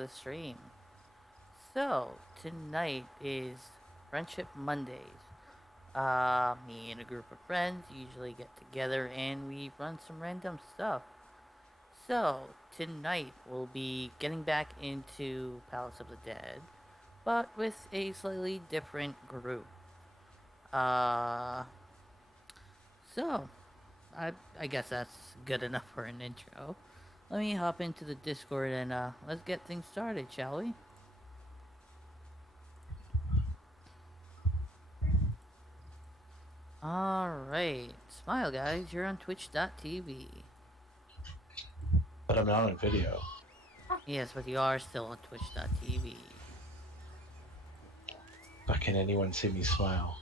the stream. So, tonight is Friendship Mondays. Me and a group of friends usually get together and we run some random stuff. So, tonight we'll be getting back into Palace of the Dead, but with a slightly different group. Uh, so, I guess that's good enough for an intro. Let me hop into the Discord and let's get things started, shall we? Alright. Smile, guys. You're on twitch.tv. But I'm not on video. Yes, but you are still on twitch.tv. But can anyone see me smile?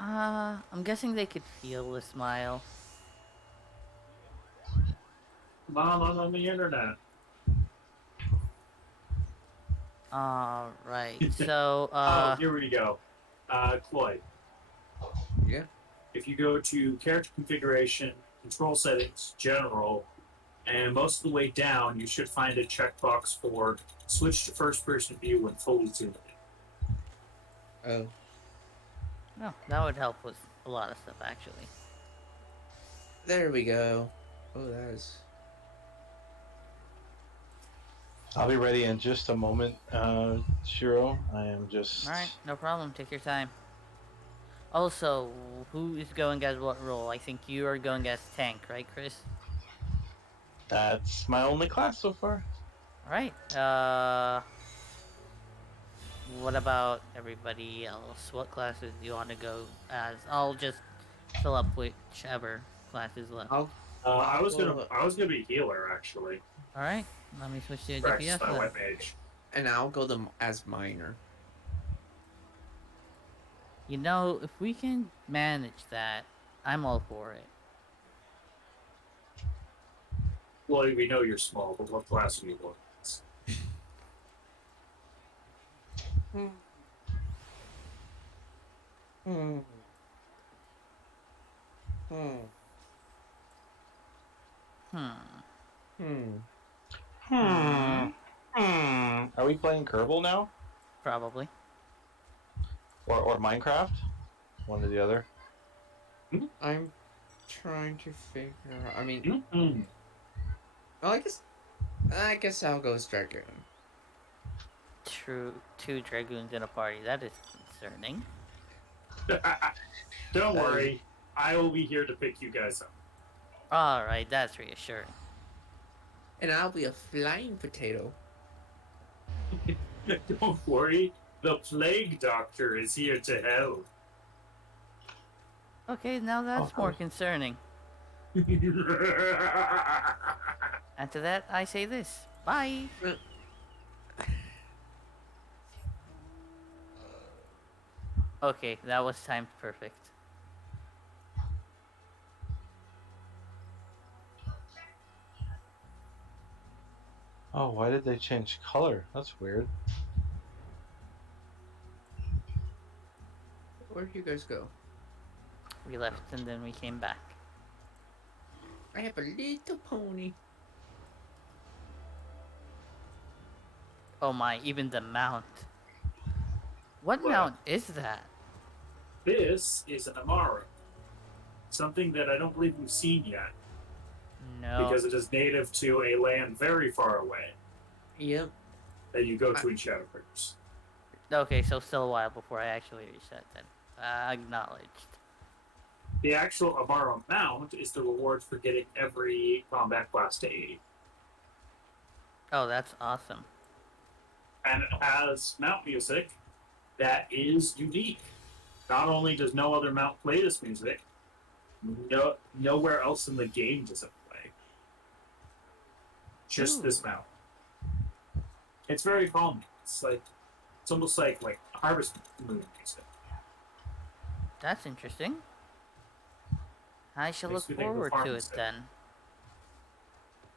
I'm guessing they could feel the smile. Mom, I'm on the internet. Alright. So, Oh, here we go. Cloyd, Yeah. if you go to character configuration, control settings, general, and most of the way down, you should find a checkbox for switch to first person view when fully zoomed in. Oh. no, that would help with a lot of stuff, actually. There we go. Oh, that is. I'll be ready in just a moment, Shiro. I am just... Alright, no problem. Take your time. Also, who is going as what role? I think you are going as tank, right, Chris? That's my only class so far. Alright, what about everybody else? What classes do you want to go as? I'll just fill up whichever class is left. I was gonna be healer actually. Alright, let me switch to a Practice DPS my then. white mage. And I'll go as minor. You know, if we can manage that, I'm all for it. Well, we know you're small, but what class are you going? Hmm. Hmm. Hmm. Hmm. Are we playing Kerbal now? Probably. Or Minecraft? One or the other. I'm trying to figure out. I mean, Mm-hmm. well, I guess I'll go as Dragoon. Two Dragoons in a party. That is concerning. Don't worry, I will be here to pick you guys up. Alright, that's reassuring. And I'll be a flying potato. Don't worry, the plague doctor is here to help. Okay, now that's more concerning. And to that, I say this. Bye! Okay, that was timed perfect. Oh, why did they change color? That's weird. Where'd you guys go? We left and then we came back. I have a little pony. Oh my, even the mount. What What? mount is that? This is an Amara. Something that I don't believe we've seen yet. No. Because it is native to a land very far away Yep. that you go to in Shadowbringers. Okay, so still a while before I actually reach that then. Acknowledged. The actual Amara mount is the reward for getting every combat class to 80. Oh, that's awesome. And it has mount music that is unique. Not only does no other mount play this music, nowhere else in the game does it play. Just this mount. It's very calming. It's almost like Harvest Moon music. That's interesting. I shall Makes look me think of forward to it Farmstead. then.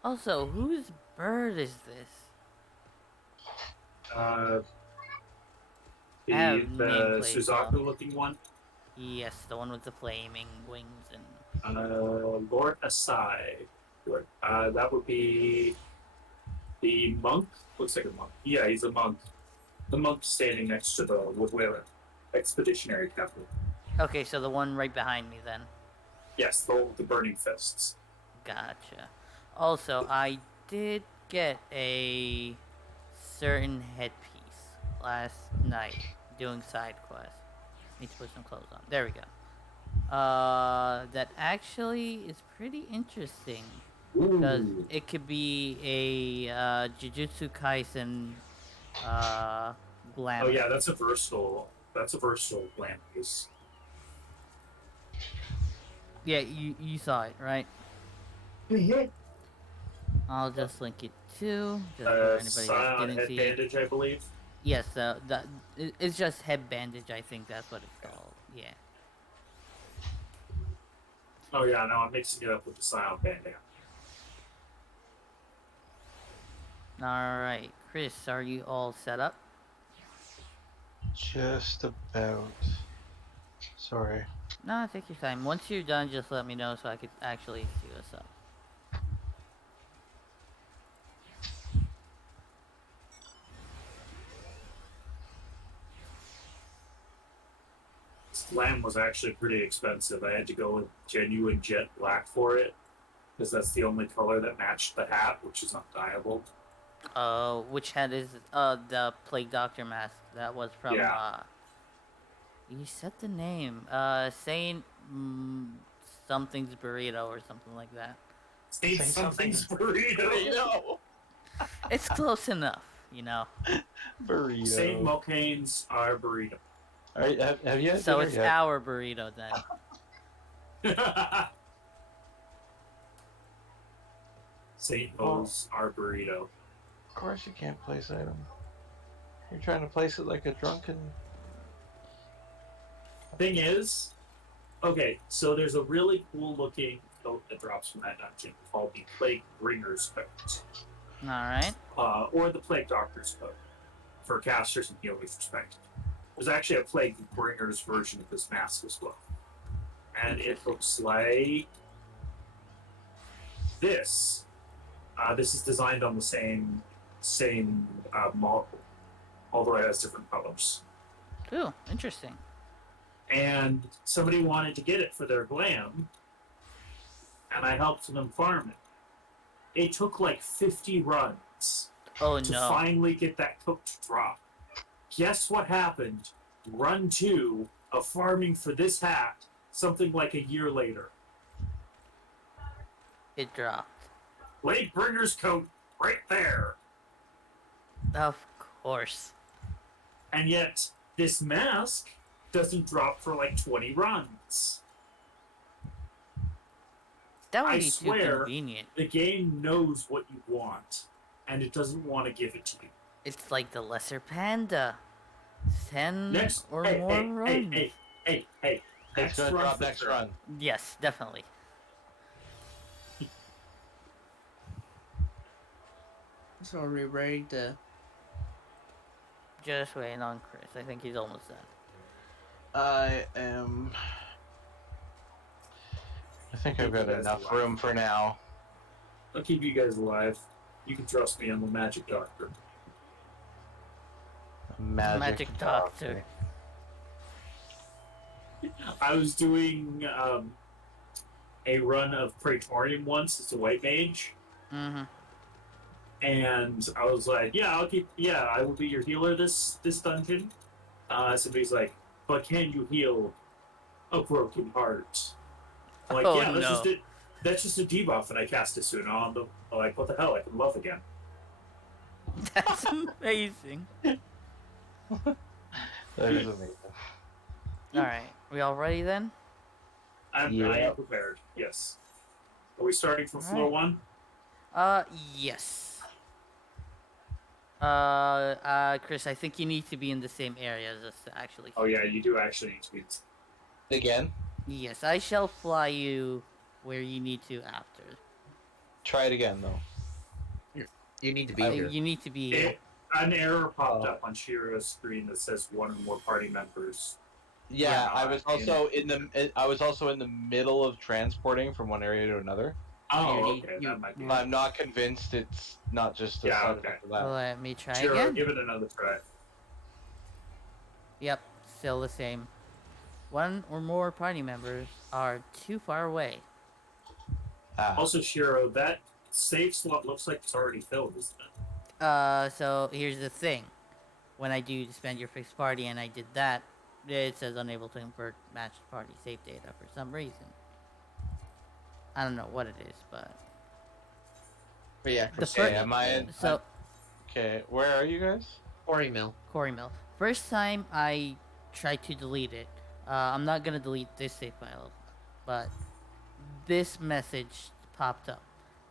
Also, whose bird is this? The nameplate Suzaku-looking one. Yes, the one with the flaming wings and... Lord Asai. That would be The monk looks like a monk. Yeah, he's a monk. The monk standing next to the Woodwhaler expeditionary captain. Okay, so the one right behind me then. Yes, the burning fists. Gotcha. Also, I did get a certain headpiece last night doing side quests. Need to put some clothes on. There we go. That actually is pretty interesting because Ooh. it could be a Jujutsu Kaisen Oh glamour. yeah, that's a versatile. That's a versatile glam piece. Yeah, you saw it, right? Mm-hmm. I'll just link it too, just for anybody that Scion didn't head see it. bandage, I believe. Yes, it's just head bandage. I think that's what it's called. Yeah. Oh yeah, no, I'm mixing it up with the Scion bandana. All right, Chris, are you all set up? Just about. Sorry. No, take your time. Once you're done, just let me know so I could actually see what's up. This glam was actually pretty expensive. I had to go with genuine jet black for it because that's the only color that matched the hat, which is undyeable. Which head is the Plague Doctor mask? That was from Yeah. You said the name. Saint something's burrito or something like that. Say something's burrito. It's close enough, you know. Burrito. Saint Mulcane's are burrito. All right, have you had So dinner it's yet? our burrito then. Saint Mo's are burrito. Of course you can't place item. You're trying to place it like a drunken... Thing is, okay, so there's a really cool looking coat that drops from that dungeon called the Plague Bringer's Coat. All right. Or the Plague Doctor's Coat for casters and healers respectively. There's actually a Plague Bringer's version of this mask as well. And it looks like this. This is designed on the same model, although it has different colors. Ooh, interesting. And somebody wanted to get it for their glam, and I helped them farm it. It took like 50 runs Oh to no. finally get that coat to drop. Guess what happened? Run 2 of farming for this hat, something like a year later. It dropped. Blade Bringer's coat right there. Of course. And yet, this mask doesn't drop for like 20 runs. That would I be too swear, convenient. the game knows what you want, and it doesn't want to give it to you. It's like the Lesser Panda. 10 Next, or hey, more runs. Hey. It's going to drop next run. Yes, definitely. So are we ready to... Just waiting on Chris. I think he's almost done. I am... I think I've got you guys enough alive. room for now. I'll keep you guys alive. You can trust me, I'm the magic doctor. Magic Doctor. I was doing a run of Praetorium once as a white mage, Mm-hmm. and I was like, I will be your healer this dungeon. Somebody's like, but can you heal a broken heart? I'm like, Oh, yeah, that's no. just it. That's just a debuff, and I cast it soon. I'm like, what the hell? I can love again. That's amazing. That is amazing. Alright. We all ready then? I Yeah. am prepared. Yes. Are we starting from floor Alright. 1? Yes. Chris, I think you need to be in the same area as us to actually. Oh yeah, you do actually need to be. Again? Yes, I shall fly you where you need to after. Try it again, though. You need to be here. You need to be here. An error popped up on Shiro's screen that says one or more party members. Yeah, Yeah, I was also in the middle of transporting from one area to another. Oh, Beauty, okay, that might be. But I'm not convinced it's not just a Yeah, side okay. effect of that. Let me try Sure, again. give it another try. Yep, still the same. One or more party members are too far away. Ah, Also, Shiro, that save slot looks like it's already filled, isn't it? So here's the thing. When I do disband your fixed party and I did that, it says unable to convert matched party save data for some reason. I don't know what it is, but But yeah, the okay, first. am I in? So Okay, where are you guys? Quarry mill. Corey Mill. First time I tried to delete it. I'm not gonna delete this save file, but this message popped up,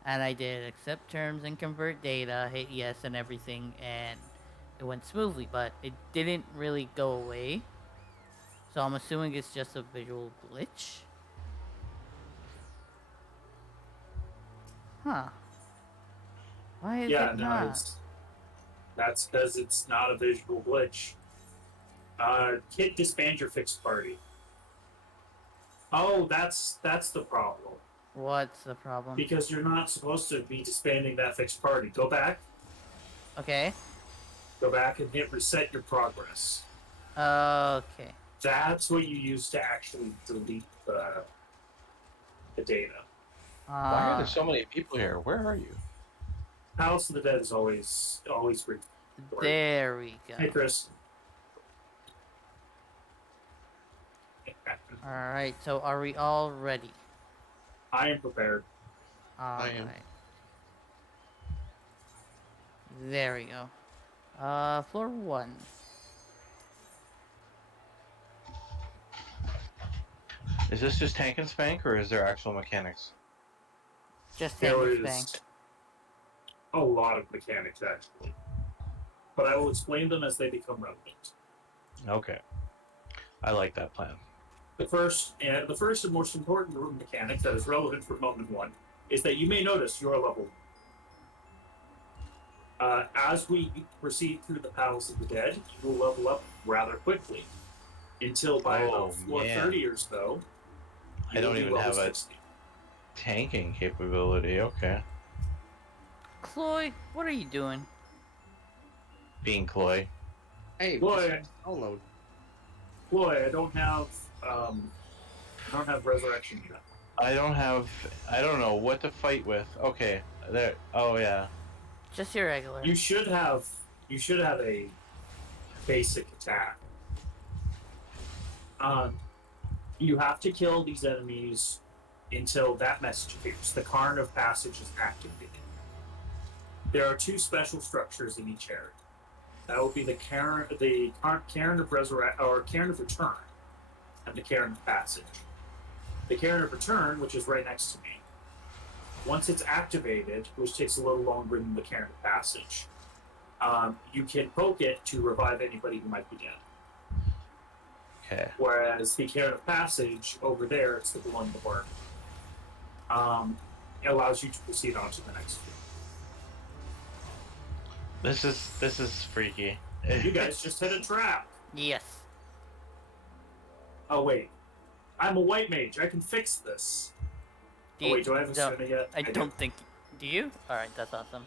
and I did accept terms and convert data, hit yes and everything, and it went smoothly. But it didn't really go away, so I'm assuming it's just a visual glitch. Huh? Why is Yeah, it no, not? it's that's because it's not a visual glitch. Kid, disband your fixed party. Oh, that's the problem. What's the problem? Because you're not supposed to be disbanding that fixed party. Okay. Go back and hit reset your progress. Okay. That's what you use to actually delete the data. Why are there so many people here? Where are you? House of the Dead is always free. There we go. Hey, Chris. All right. So are we all ready? I am prepared. All I am. right. There we go. Floor 1. Is this just tank and spank, or is there actual mechanics? Just There tank and is spank. a lot of mechanics actually, but I will explain them as they become relevant. Okay, I like that plan. The first and most important mechanic that is relevant for moment 1 is that you may notice your level. As we proceed through the Palace of the Dead, you will level up rather quickly until by about floor 30 or so, I don't even have 60. a tanking capability. Okay, Chloe, what are you doing? being coy. Hey, Boy, download. Boy, I don't have resurrection yet. I don't know what to fight with. Okay, there. Oh yeah. Just your regular. You should have a basic attack. You have to kill these enemies until that message appears. The Cairn of Passage is activated. There are 2 special structures in each area. That would be the Cairn of Resurrection or Cairn of Return, and the Cairn of Passage. The Cairn of Return, which is right next to me, once it's activated, which takes a little longer than the Cairn of Passage, you can poke it to revive anybody who might be dead. Okay. Whereas the Cairn of Passage over there, it's the glowing door. It allows you to proceed on to the next floor. This is freaky. You guys just hit a trap. Yes. Oh wait, I'm a white mage. I can fix this. Oh wait, do I have a Don't- Suna yet? I don't think. Do you? Alright, that's awesome.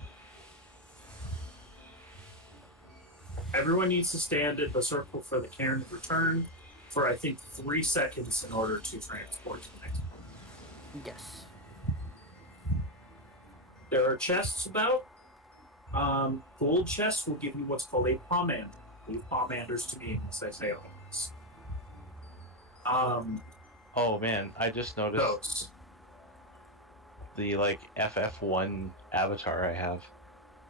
Everyone needs to stand in the circle for the Cairn of Return for I think 3 seconds in order to transport to the next one. Yes. There are chests about. Gold chests will give you what's called a pomander. Leave pomanders to me as I say all this. Oh man, I just noticed Those. the FF1 avatar I have.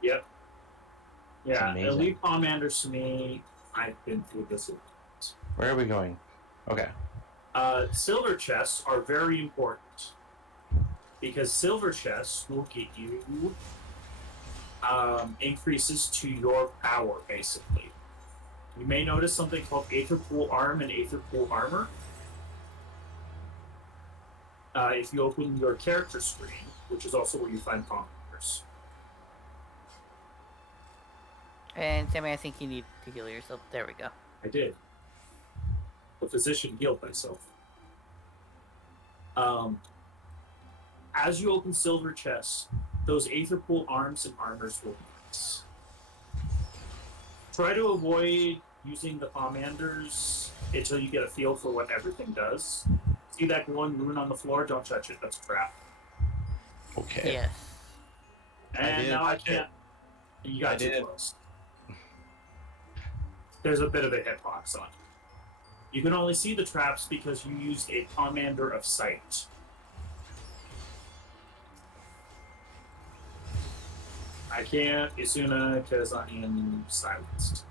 Yep. Yeah, amazing. and leave pomanders to me. I've been through this a lot. Where are we going? Okay. Silver chests are very important because silver chests will get you increases to your power, basically. You may notice something called Aether Pool Arm and Aether Pool Armor. If you open your character screen, which is also where you find commanders. And Sammy, I think you need to heal yourself. There we go. I did. The physician healed myself. As you open silver chests, those aether pool arms and armors will pass. Try to avoid using the pomanders until you get a feel for what everything does. See that glowing rune on the floor? Don't touch it. That's a trap. Okay. Yes. And didn't now I touch it. can't. You got I too didn't. close. There's a bit of a hitbox on it. You can only see the traps because you used a pomander of sight. I can't, Isuna, because I am silenced.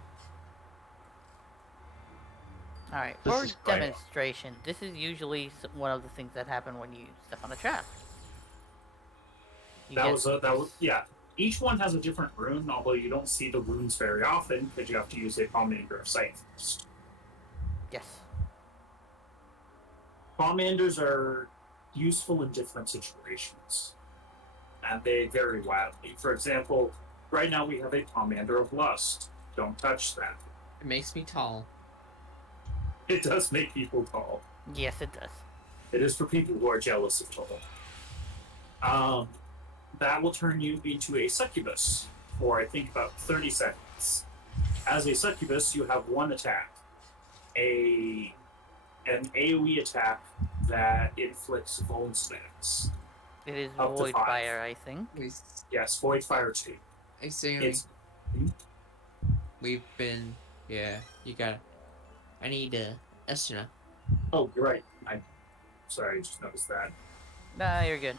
All right. This For is great. demonstration, this is usually one of the things that happen when you step on a trap. Yeah. Each one has a different rune, although you don't see the runes very often because you have to use a pomander of sight first. Yes. Pomanders are useful in different situations, and they vary wildly. For example, right now we have a pomander of lust. Don't touch that. It makes me tall. It does make people tall. Yes, it does. It is for people who are jealous of tall. That will turn you into a succubus for, I think, about 30 seconds. As a succubus, you have one attack. An AoE attack that inflicts Vuln stacks. It is Up to Void 5. Fire, I think. Yes, Void Fire 2. Hey, Sammy. It's We've been. Yeah, you got. I need Estina. Oh, you're right. I'm sorry, I just noticed that. Nah, you're good.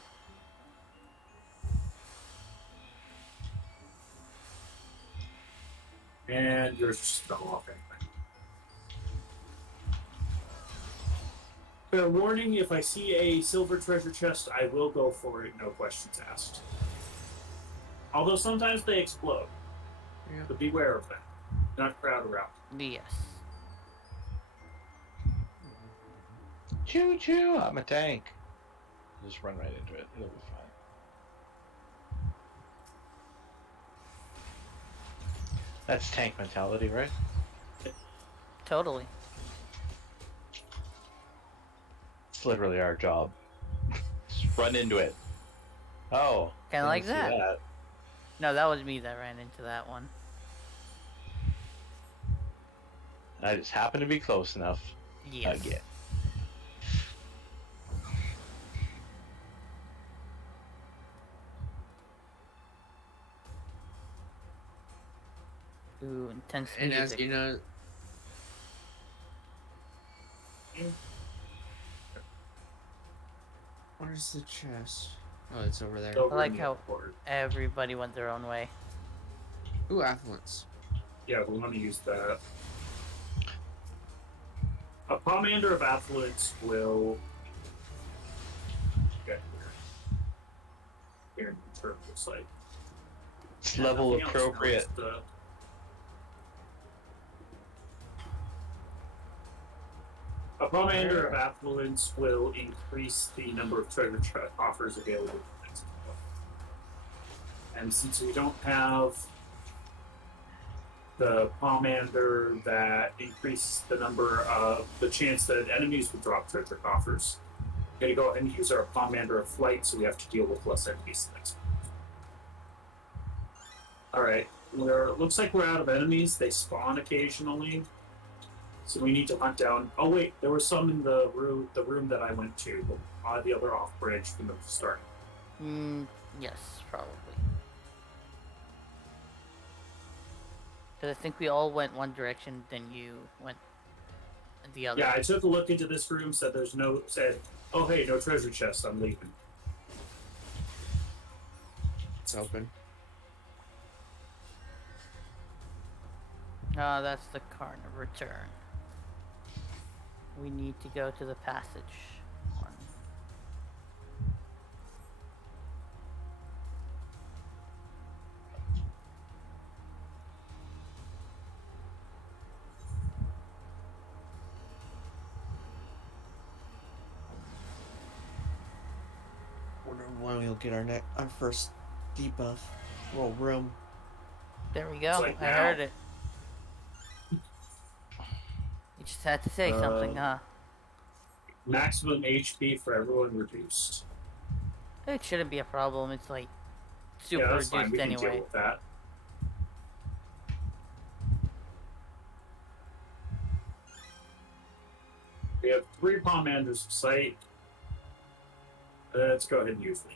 And yours just fell off anyway. Fair warning, if I see a silver treasure chest, I will go for it, no questions asked. Although sometimes they explode. Yeah. So beware of them. Not crowd around. Yes. Choo choo, I'm a tank. Just run right into it. It'll be fine. That's tank mentality, right? Totally. It's literally our job. Just run into it. Oh. Kinda like didn't see that. No, that was me that ran into that one. I just happened to be close enough. Yes. Again. Ooh, intense And music. as you know. Where's the chest? Oh, it's over there. Over I like in the how port. everybody went their own way. Ooh, affluence. Yeah, we want to use that. A pomander of affluence will get here in the turtle site. It's level Nothing else. appropriate. A pomander of affluence will increase the number of treasure offers available. And since we don't have the pomander that increases the number of the chance that enemies will drop treasure coffers, we're gonna go ahead and use our pomander of flight, so we have to deal with less enemies next. All right, looks like we're out of enemies. They spawn occasionally, so we need to hunt down. Oh wait, there were some in the room that I went to, the other off bridge from the start. Yes, probably. Because I think we all went one direction, then you went the other. Yeah, I took a look into this room. Said, "Oh hey, no treasure chest. I'm leaving." It's open. Ah, that's the Carn of Return. We need to go to the passage one. Wonder when we'll get our first debuff. Well, room. There we go. like I now. heard it. You just had to say something, huh? Maximum HP for everyone reduced. It shouldn't be a problem. It's like Yeah, super that's fine. reduced We can deal anyway. with that. We have 3 Palmanders of sight. Let's go ahead and use them.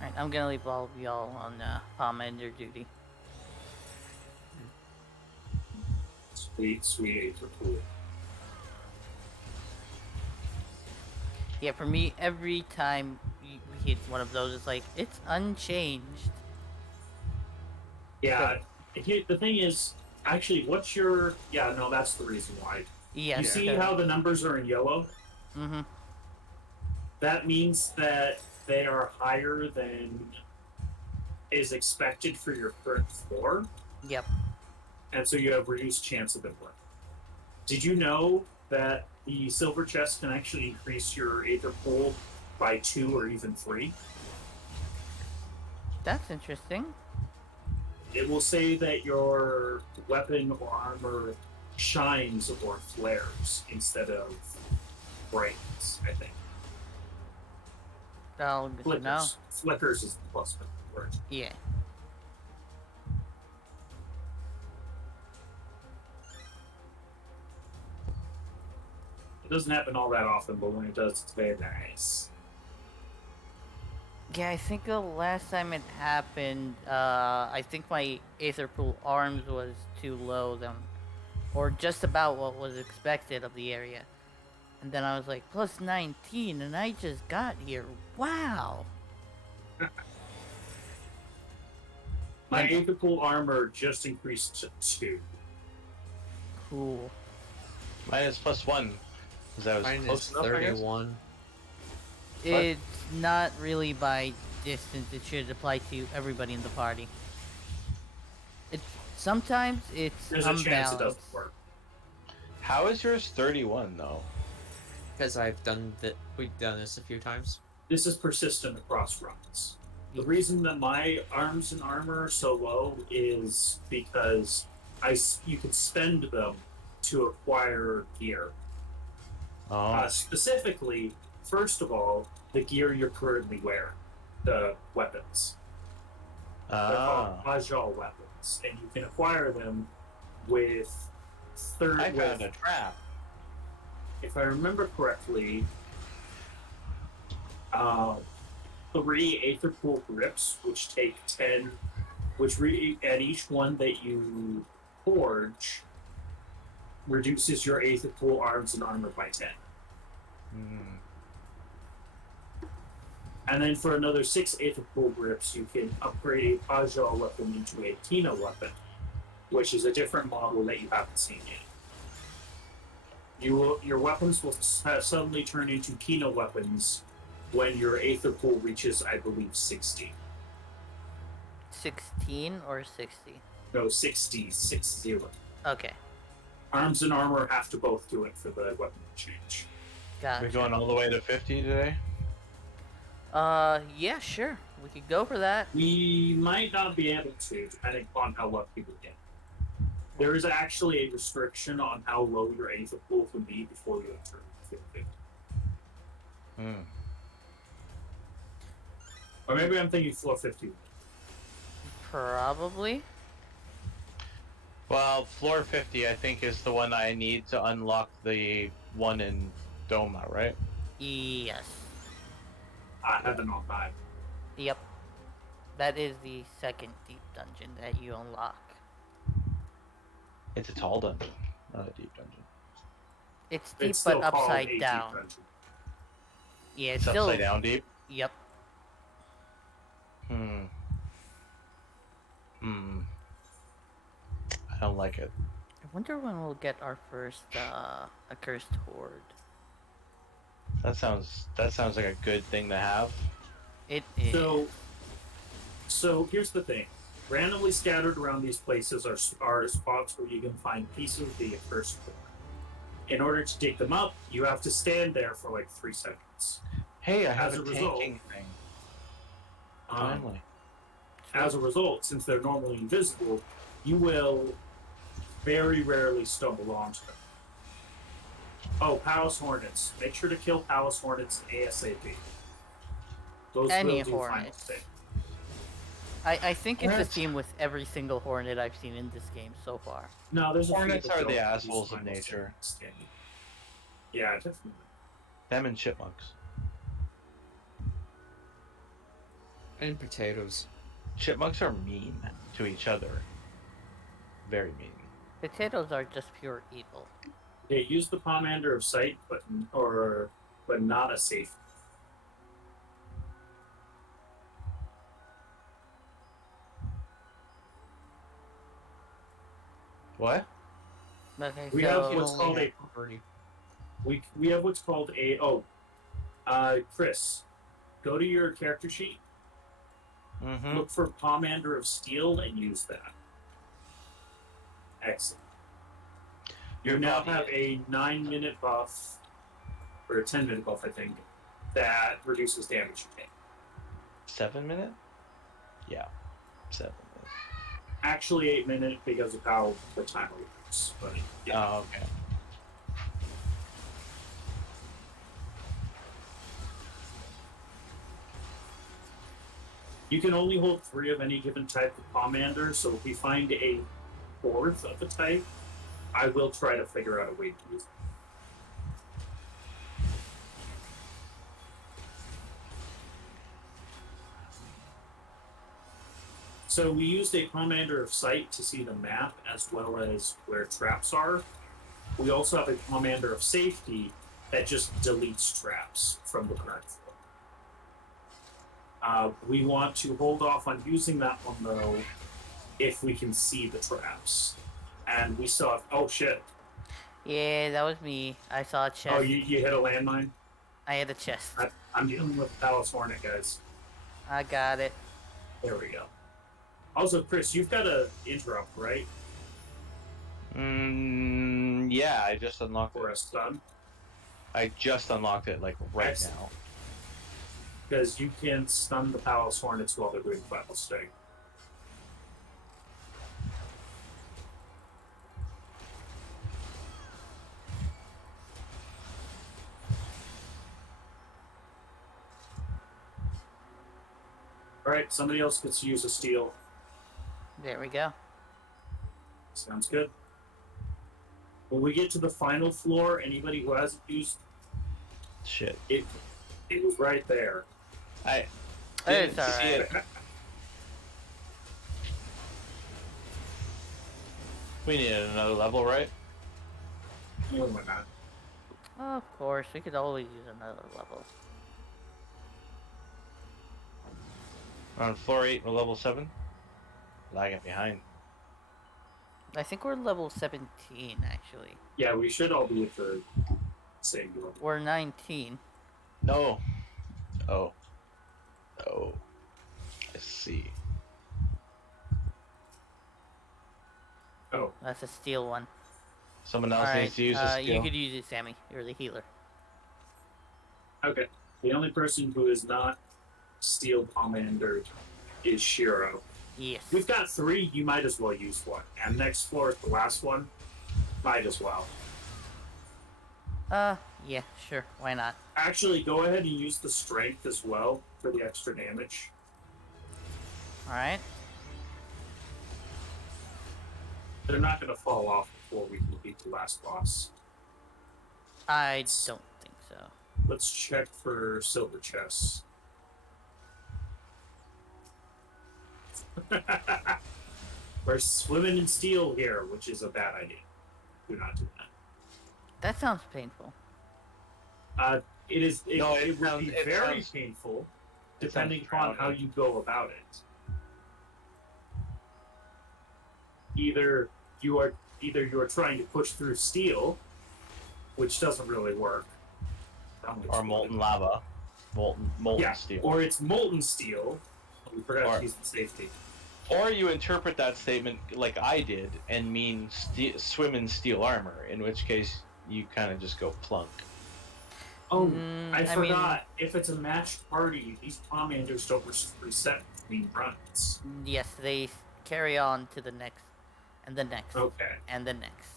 Alright, I'm gonna leave all of y'all on Palmender duty. Sweet, sweet Aether Pool. Yeah, for me, every time we hit one of those, it's like, it's unchanged. Yeah, the thing is, actually, what's your... Yeah, no, that's the reason why. You Yes. see how the numbers are in yellow? Mm-hmm. That means that they are higher than is expected for your current floor, Yep. and so you have reduced chance of it working. Did you know that the silver chest can actually increase your Aether Pool by 2 or even 3? That's interesting. It will say that your weapon or armor shines or flares instead of brightens, I think. All good to know. Flickers is the plus word. Yeah. It doesn't happen all that often, but when it does, it's very nice. Yeah, I think the last time it happened, I think my Aether Pool arms was too low then, or just about what was expected of the area. And then I was like, plus 19, and I just got here. Wow! My And- Aether Pool armor just increased to 2. Cool. Mine is +1. Because that was Mine close is enough, I guess? 31. It's not really by distance. It should apply to everybody in the party. Sometimes it's There's a chance it unbalanced. doesn't work. How is yours 31 though? Because we've done this a few times. This is persistent across runs. The reason that my arms and armor are so low is because you can spend them to acquire gear. Oh. Specifically, first of all, the gear you're currently wearing, the weapons. They're called Ajal weapons, and you can acquire them with I found a trap. If I remember correctly, 3 Aether Pool grips, which take 10, at each one that you forge, reduces your Aether Pool arms and armor by 10. And then for another 6 Aether Pool grips, you can upgrade a Pajal weapon into a Kina weapon, which is a different model that you haven't seen yet. Your weapons will suddenly turn into Kina weapons when your Aether Pool reaches, I believe, 60. 16 or 60? No, 60, 60. Okay. Arms and armor have to both do it for the weapon change. Gotcha. We're going all the way to 50 today? Yeah, sure. We could go for that. We might not be able to, depending on how lucky people get. There is actually a restriction on how low your Aether Pool can be before you enter 50. Or maybe I'm thinking floor 50. Probably. Well, floor 50 I think is the one I need to unlock the one in Doma, right? Yes. I haven't on time. Yep. That is the second deep dungeon that you unlock. It's a tall dungeon, not a deep dungeon. It's deep It's still but called a upside deep down. dungeon. Yeah, It's still upside down deep? Yep. I don't like it. I wonder when we'll get our first accursed horde. That sounds like a good thing to have. It is. So here's the thing. Randomly scattered around these places are spots where you can find pieces of the accursed horde. In order to dig them up, you have to stand there for like 3 seconds. Hey, I have As a a result, tanking thing. Um, Finally. as a result, since they're normally invisible, you will very rarely stumble onto them. Oh, Palace Hornets. Make sure to kill Palace Hornets ASAP. Those will Any do final stage. hornets. I think it's a Hornets. theme with every single hornet I've seen in this game so far. No, there's a few Hornets that are the don't assholes use of final nature. stage. Yeah, definitely. Them and chipmunks. And potatoes. Chipmunks are mean to each other. Very mean. Potatoes are just pure evil. Okay, use the Commander of Sight, but not a safe. What? Okay, We so have You what's only called have a 30. we have what's called a Chris, go to your character sheet, Mm-hmm. look for Commander of Steel, and use that. Excellent. You now have a 9-minute buff, or a 10-minute buff, I think, that reduces damage you take. 7 minute? Yeah. 7 minutes. Actually, 8-minute because of how the timer works. But yeah. Oh, okay. You can only hold 3 of any given type of commander, so if we find a 4th of the type, I will try to figure out a way to use it. So we used a Commander of Sight to see the map as well as where traps are. We also have a Commander of Safety that just deletes traps from the current floor. We want to hold off on using that one though if we can see the traps. And we still have... Oh shit. yeah, that was me. I saw a chest. Oh, you hit a landmine? I had a chest. I'm dealing with Palace Hornet, guys. I got it. There we go. Also, Chris, you've got a interrupt, right? Yeah, I just unlocked For a it. stun? I just unlocked it, like, right Excellent. now. Because you can stun the Palace Hornets while they're doing final sting. Alright, somebody else gets to use a steel. There we go. Sounds good. When we get to the final floor, anybody who hasn't used Shit. it, it was right there. I It's didn't see alright. it. We needed another level, right? Oh, why not? Of course, we could always use another level. We're on floor 8, we're level 7. Lagging behind. I think we're level 17, actually. Yeah, we should all be at the same level. We're 19. No. Oh. Oh. I see. Oh, That's a steel one. Someone else Alright, needs to use this you skill. could use it, Sammy. You're the healer. okay. The only person who is not Steel Commander is Shiro. Yes. We've got 3, you might as well use one. And next floor is the last one. Might as well. Yeah, sure. Why not? Actually, go ahead and use the strength as well for the extra damage. Alright. They're not going to fall off before we beat the last boss. I don't think so. Let's check for silver chests. We're swimming in steel here, which is a bad idea. Do not do that. That sounds painful. It is. No, it would be very painful, depending upon how you go about it. Either you are trying to push through steel, which doesn't really work. Or molten lava. Molten steel. Or it's molten steel. We forgot Or- to use the safety. Or you interpret that statement like I did and mean swim in steel armor, in which case you kind of just go plunk. Oh, I I forgot. If it's a matched party, these commanders don't reset between runs. Yes, they carry on to the next, and the next, Okay. and the next.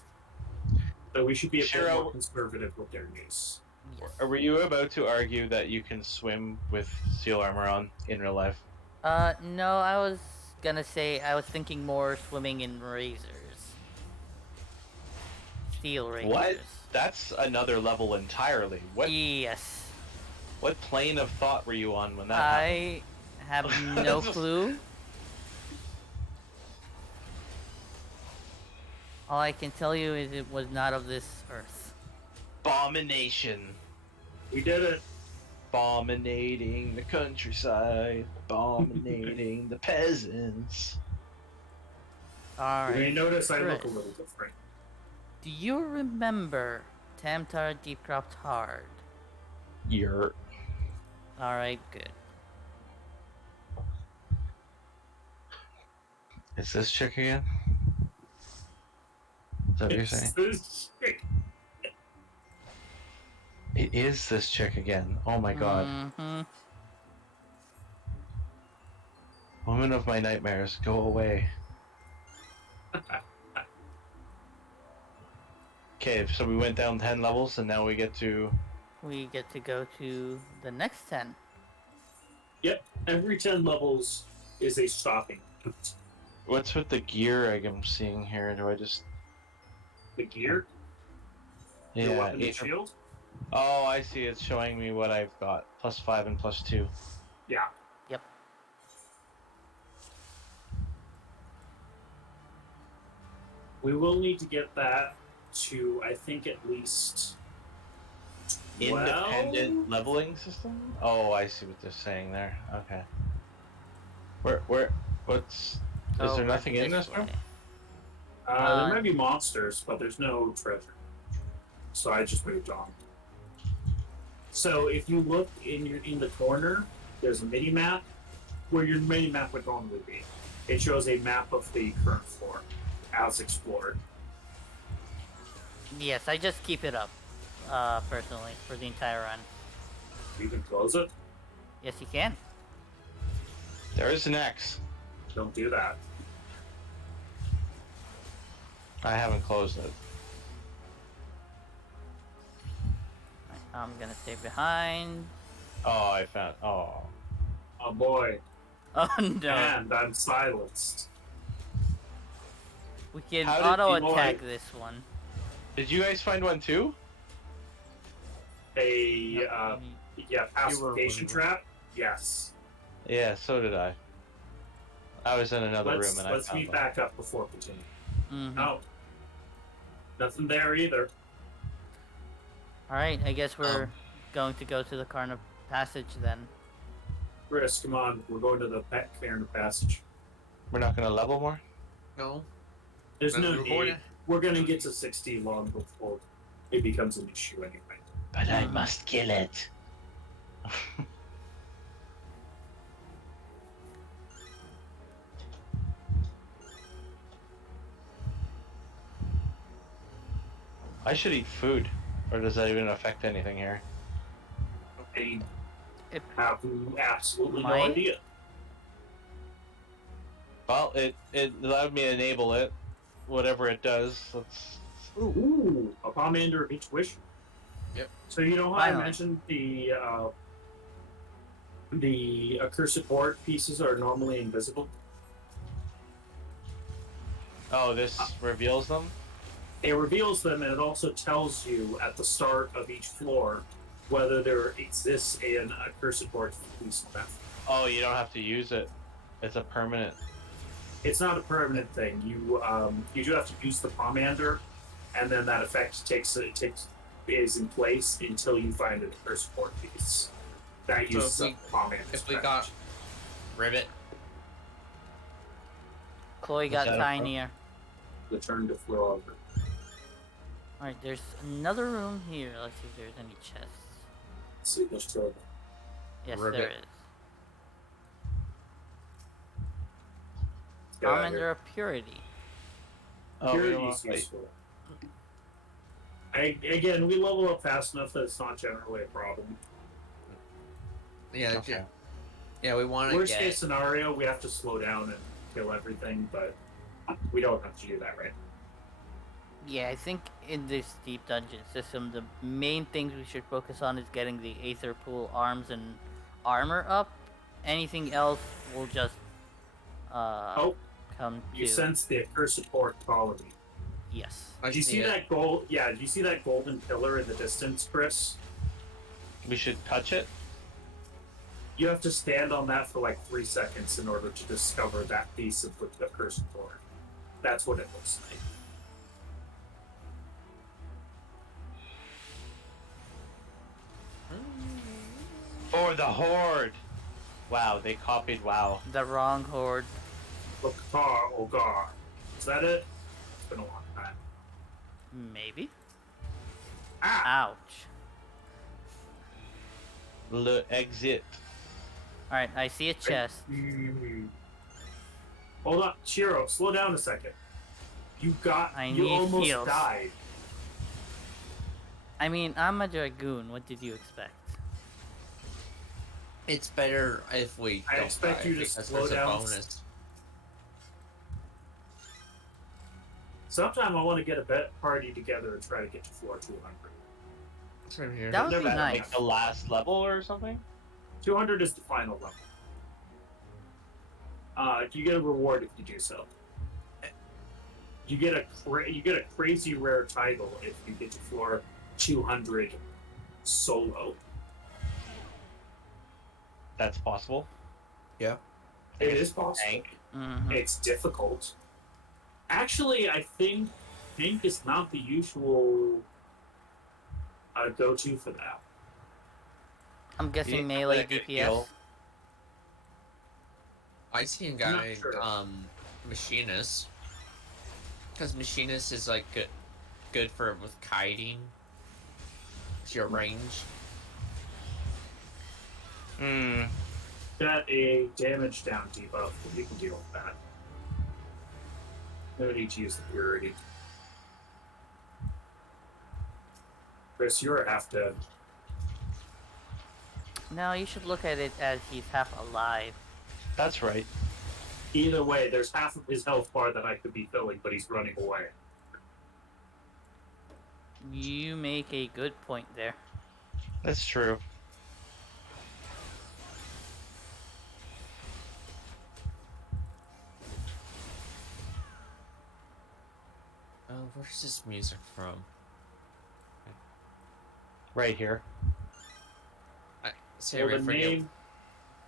So we should be a bit Shiro, more conservative with their use. Yes. were you about to argue that you can swim with steel armor on in real life? No, I was gonna say I was thinking more swimming in razors. Steel What? razors. That's another level entirely. Yes. What plane of thought were you on when that I have no Just- clue. All I can tell you is it was not of this earth. Abomination. We did it. Abominating the countryside. Abominating the peasants. You Alright. may notice I look a Chris, little different. do you remember Tamtar Deepcroft Hard? You're. Alright, good. Is this chick again? Is that what you're saying? It is this chick again. Oh my god. Mm-hmm. Woman of my nightmares, go away. Okay, so we went down 10 levels and now we get to. We get to go to the next 10. Yep, every 10 levels is a stopping point. What's with the gear I'm seeing here? Do I just. The gear, your Yeah. weapon and shield. Oh, I see. It's showing me what I've got. +5 and +2. Yeah. Yep. We will need to get that to, I think, at least Independent leveling system? Oh, I see what they're saying there. Okay. What's. Is there Over nothing in this way. room? There might be monsters, but there's no treasure. So I just moved on. So if you look in the corner, there's a mini map where your mini map would normally be. It shows a map of the current floor as explored. Yes, I just keep it up, personally, for the entire run. You can close it. Yes, you can. There is an X. Don't do that. I haven't closed it. I'm gonna stay behind. Oh, I found. Oh. Oh boy. Oh no. And I'm silenced. We can How did auto you- attack this one. Did you guys find one too? A Yep. pacification trap. Yes. Yeah, so did I. I was in another room and I Let's found meet one. back up before continuing. Mm-hmm. Oh. Nothing there either. Alright, I guess we're going to go to the Carnival Passage then. Chris, come on. We're going to the Cairn Passage. We're not gonna level more? No. There's Then no we're going need. We're going to get to 60 long before it becomes an issue anyway. But I must kill it. I should eat food. Or does that even affect anything here? I It have absolutely no might. idea. Well, it allowed me to enable it. Whatever it does, let's. Ooh, a Commander of Intuition. Yep. So you know how I Finally. mentioned the accursed board pieces are normally invisible? Oh, this reveals them? It reveals them, and it also tells you at the start of each floor whether there exists an accursed board piece left. Oh, you don't have to use it. It's a permanent. It's not a permanent thing. You do have to use the Commander, and then that effect is in place until you find an accursed board piece. That So uses if we- the Commander. If we got Ribbit, Chloe got that a tinier. the turn to flow over. Alright, there's another room here. Let's see if there's any chests. See, there's two of them. Yes, Ribbit. there is. Get out of Commander here. of Purity. Oh, we don't Purity's want- useful. Again, we level up fast enough that it's not generally a problem. yeah, Okay. yeah, we want to Worst get. case scenario, we have to slow down and kill everything, but we don't have to do that right. Yeah, I think in this deep dungeon system, the main things we should focus on is getting the Aether Pool arms and armor up. Anything else will just uh Oh, come you to. sense the accursed port calling you. Yes. I Do you see it. that gold? Yeah, do you see that golden pillar in the distance, Chris? We should touch it. You have to stand on that for like 3 seconds in order to discover that piece of the accursed port. That's what it looks like. Or the horde. Wow, they copied WoW. The wrong horde. Lokar Ogar. Is that it? It's been a long time. Maybe. Ah! Ouch. Le exit. All right, I see a chest. Hold on, Shiro, slow down a second. You need almost heals. died. I mean, I'm a dragoon. What did you expect? It's better if we I don't expect die you to because slow there's a down. bonus. Sometime I want to get a party together and try to get to floor 200. It's right here. That would Never be had nice. Like the last level or something? 200 is the final level. You get a reward if you do so. You get a crazy rare title if you get to floor 200 solo. That's possible. Yeah. It is possible. Tank. Mm-hmm. It's difficult. Actually, I think tank is not the usual go-to for that. I'm guessing You melee need a good DPS. heal. I see a Not guy, sure. machinist. Because machinist is like good for with kiting. It's your range. Hmm. Got a damage down debuff, but you can deal with that. No need to use the purity. Chris, you're half dead. No, you should look at it as he's half alive. That's right. Either way, there's half of his health bar that I could be filling, but he's running away. You make a good point there. That's true. Oh, where's this music from? Right here. Say Well, I forget.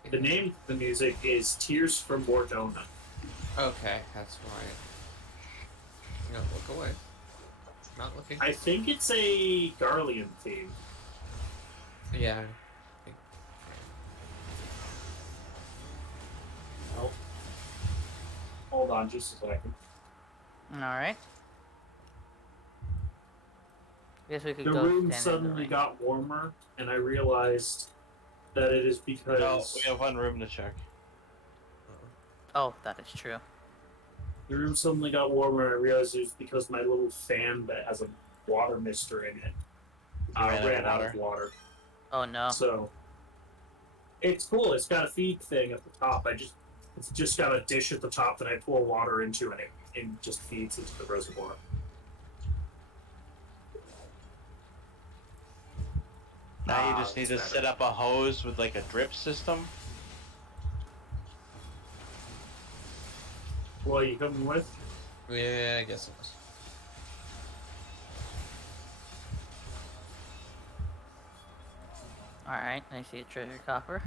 the name of the music is Tears from Mordona. Okay, that's why. No, look away. Not looking. I think it's a Garlean theme. Yeah. Oh. Hold on just a second. Alright. Guess we could The go room stand in the suddenly ring. got warmer, and I realized that it is because No, we have one room to check. Oh, that is true. the room suddenly got warmer. And I realized it was because my little fan that has a water mister in it ran out of water. Oh no. So it's cool. It's got a feed thing at the top. It's just got a dish at the top that I pour water into, and it just feeds into the reservoir. Now you just need to it's better. set up a hose with like a drip system. What are you coming with? Yeah, I guess it was. Alright, I see a treasure copper.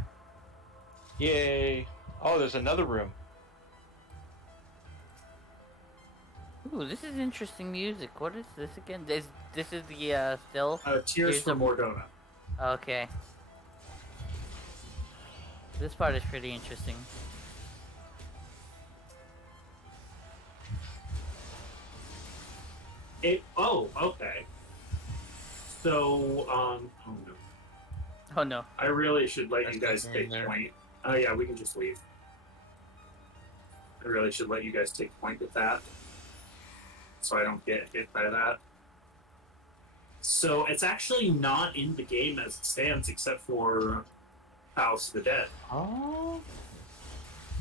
Yay! Oh, there's another room. Ooh, this is interesting music. What is this again? This is the still? Tears Here's from the- Mordona. Okay. This part is pretty interesting. Oh, okay. So, oh no. Oh no. I really should let There's you guys nothing in take there. point. Oh yeah, we can just leave. I really should let you guys take point with that, so I don't get hit by that. So it's actually not in the game as it stands, except for House of the Dead. Oh.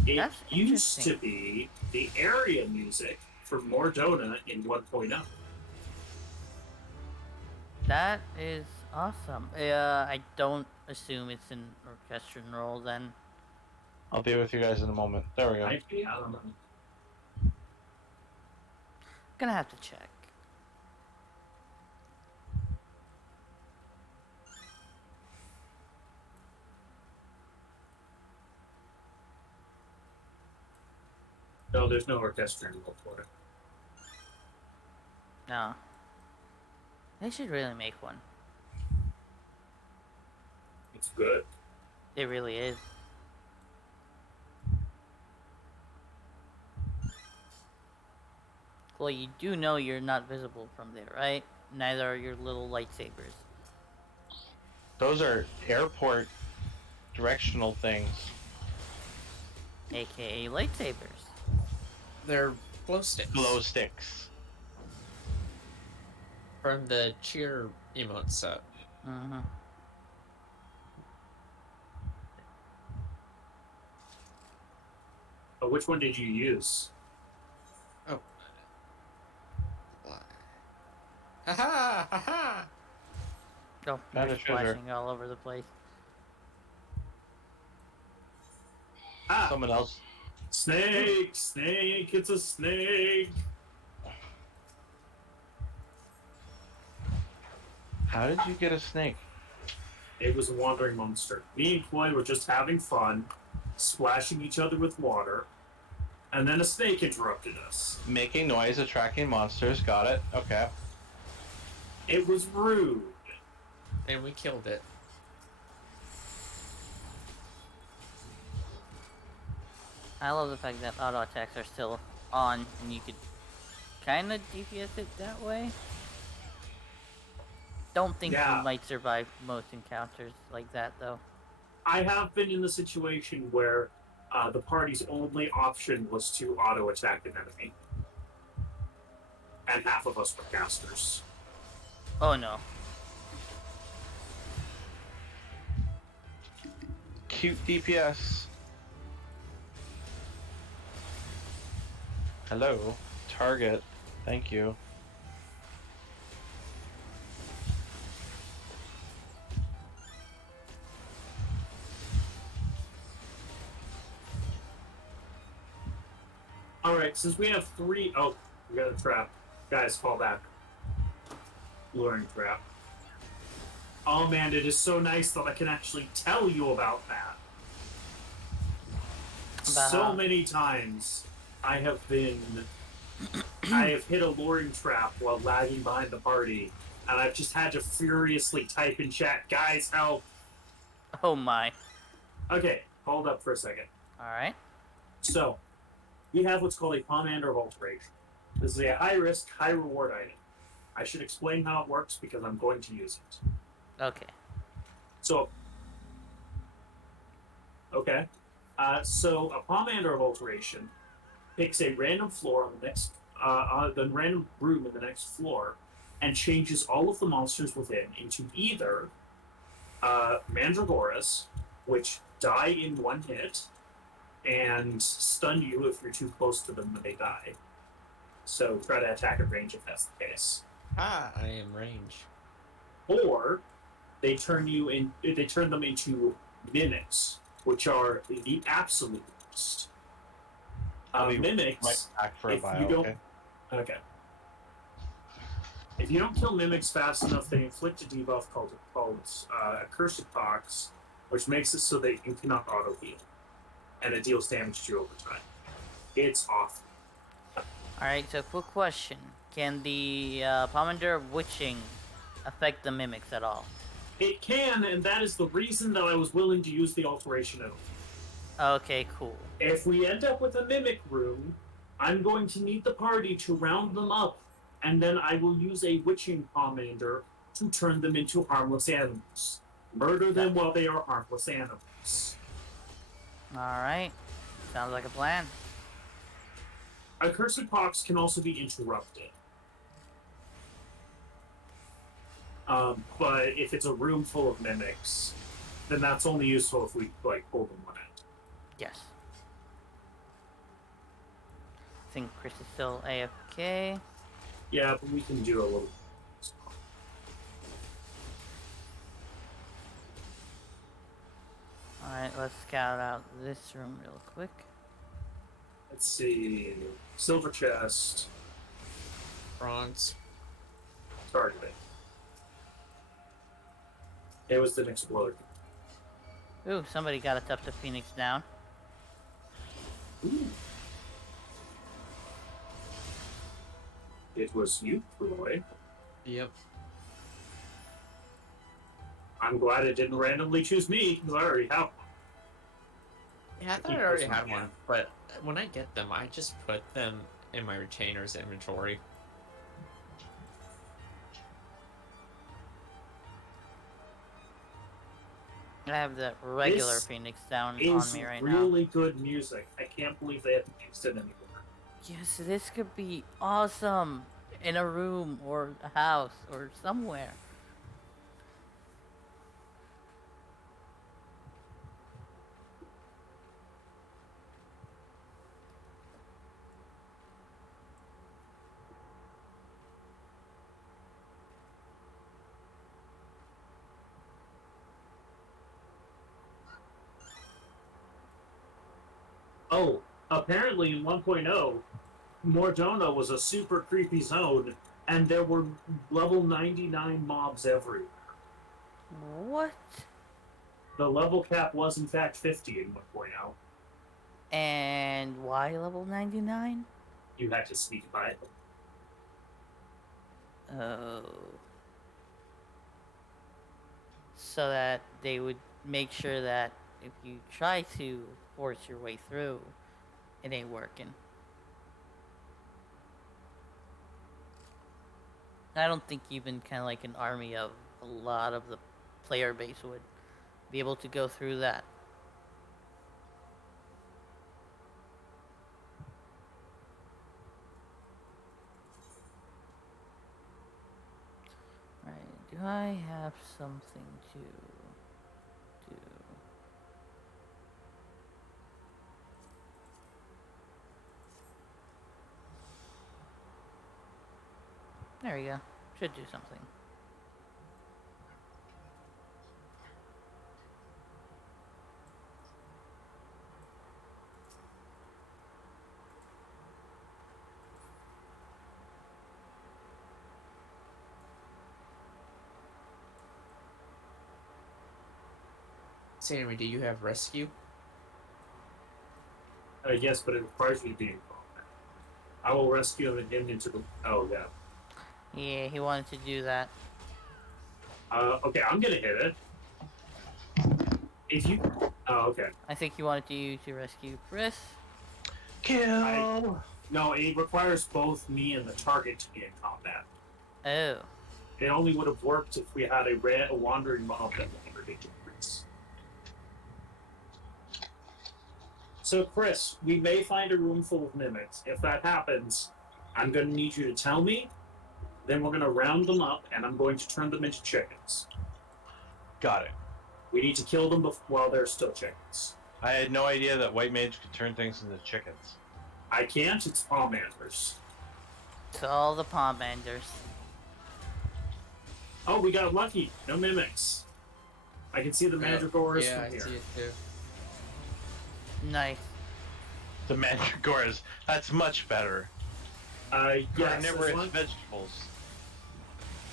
It That's used to interesting. be the area music for Mordona in 1.0. That is awesome. I don't assume it's an orchestrion role then. I'll be with you guys in a moment. There we go. Might be. I don't know. Gonna have to check. No, there's no orchestrion role for it. No. They should really make one. It's good. It really is. Well, you do know you're not visible from there, right? Neither are your little lightsabers. Those are airport directional things. AKA lightsabers. They're glow sticks Glow sticks. from the cheer emote set. Mm-hmm. But which one did you use? Oh. Haha! Haha! Oh, Found they're a treasure. splashing all over the place. Ah! Someone else. Snake! Snake! It's a snake! How did you get a snake? It was a wandering monster. Me and Koi were just having fun, splashing each other with water, and then a snake interrupted us. Making noise, attracting monsters. Got it. Okay. It was rude. And we killed it. I love the fact that auto attacks are still on and you could kind of DPS it that way. Don't think Yeah. you might survive most encounters like that though. I have been in the situation where the party's only option was to auto attack an enemy. And half of us were casters. Oh no. Cute DPS. Hello. Target. Thank you. Alright, since we have three... Oh, we got a trap. Guys, fall back. Luring trap. Oh man, it is so nice that I can actually tell you about that. So many times I have been... I have hit a luring trap while lagging behind the party, and I've just had to furiously type in chat, guys, help. Oh my. Okay, hold up for a second. Alright. So, we have what's called a Pomander of Alteration. This is a high-risk, high-reward item. I should explain how it works because I'm going to use it. Okay. So, okay. So a Pomander of Alteration picks a random floor on the next, the random room in the next floor, and changes all of the monsters within into either Mandragoras, which die in one hit, and stun you if you're too close to them when they die. So try to attack at range if that's the case. Ah, I am range. Or they turn them into mimics, which are the absolute worst. I'll be Mimics. right back for a if bio. you don't, Okay. okay. If you don't kill mimics fast enough, they inflict a debuff called Accursed Pox, which makes it so that you cannot auto heal, and it deals damage to you over time. It's awful. Alright, so quick question. Can the Pomander of Witching affect the mimics at all? It can, and that is the reason that I was willing to use the alteration at all. Okay, cool. If we end up with a mimic room, I'm going to need the party to round them up, and then I will use a witching pomander to turn them into harmless animals. Murder them while they are harmless animals. Alright. Sounds like a plan. Accursed Pox can also be interrupted. But if it's a room full of mimics, then that's only useful if we pull them one end. Yes. I think Chris is still AFK. Yeah, but we can do a little. let's scout out this room real quick. Let's see. Silver chest. Bronze. Targeting. It was the explode. Ooh, somebody got a Tuft of Phoenix down. Ooh. It was you, Roy. Yep. I'm glad it didn't randomly choose me, because I already have one. Yeah, I thought I already had one, but when I get them, I just put them in my retainer's inventory. I have the regular This Phoenix down on Is me right now. really good music. I can't believe they haven't used it anymore. Yes, this could be awesome in a room or a house or somewhere. Oh, apparently in 1.0, Mordona was a super creepy zone, and there were level 99 mobs everywhere. What? The level cap was in fact 50 in 1.0. And why level 99? You had to sneak by it. Oh. So that they would make sure that if you try to force your way through, it ain't working. I don't think even kind of like an army of a lot of the player base would be able to go through that. Right, do I have something to do? There we go. Should do something. Sammy, do you have rescue? Yes, but it requires you to be in combat. I will rescue him and get him into the. Oh, yeah. Yeah, he wanted to do that. Okay, I'm gonna hit it. If you. Oh, okay. I think he wanted you to rescue Chris. Kill. No, it requires both me and the target to be in combat. Oh. It only would have worked if we had a wandering mob that wandered into Chris. So, Chris, we may find a room full of mimics. If that happens, I'm going to need you to tell me. Then we're going to round them up, and I'm going to turn them into chickens. Got it. We need to kill them while they're still chickens. I had no idea that white mage could turn things into chickens. I can't. It's Palmanders. To all the Palmanders. Oh, we got lucky. No mimics. I can see the mandragores Yeah, from I here. see it too. Nice. The mandragores. That's much better. Yes, Carnivorous vegetables.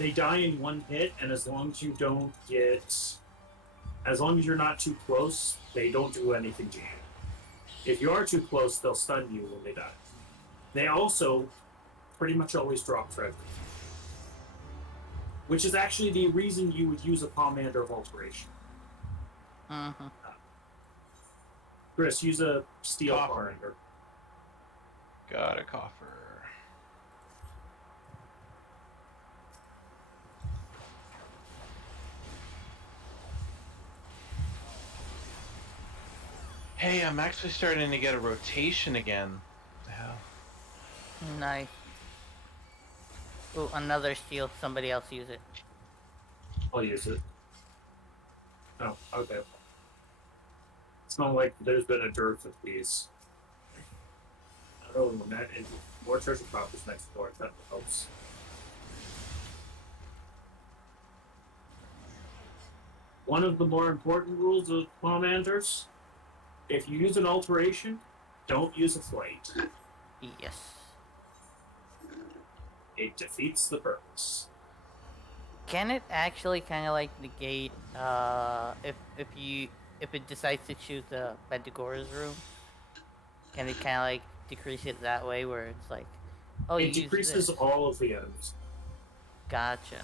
they die in one hit, and as long as you don't get, as long as you're not too close, they don't do anything to you. If you are too close, they'll stun you when they die. They also pretty much always drop treasure, which is actually the reason you would use a Pomander of Alteration. Mm-hmm. Chris, use a steel Coffer. Pomander. Got a coffer. Hey, I'm actually starting to get a rotation again. What the hell? Nice. Ooh, another steel. Somebody else use it. I'll use it. Oh, okay. It's not like there's been a dearth of these. I don't know when that is. More treasure coffers next door. That helps. one of the more important rules of Commanders: if you use an alteration, don't use a flight. Yes. It defeats the purpose. Can it actually kind of like negate if it decides to choose the Bendigora's room? Can it kind of like decrease it that way where it's like, oh, you It use decreases this. all of the enemies. Gotcha.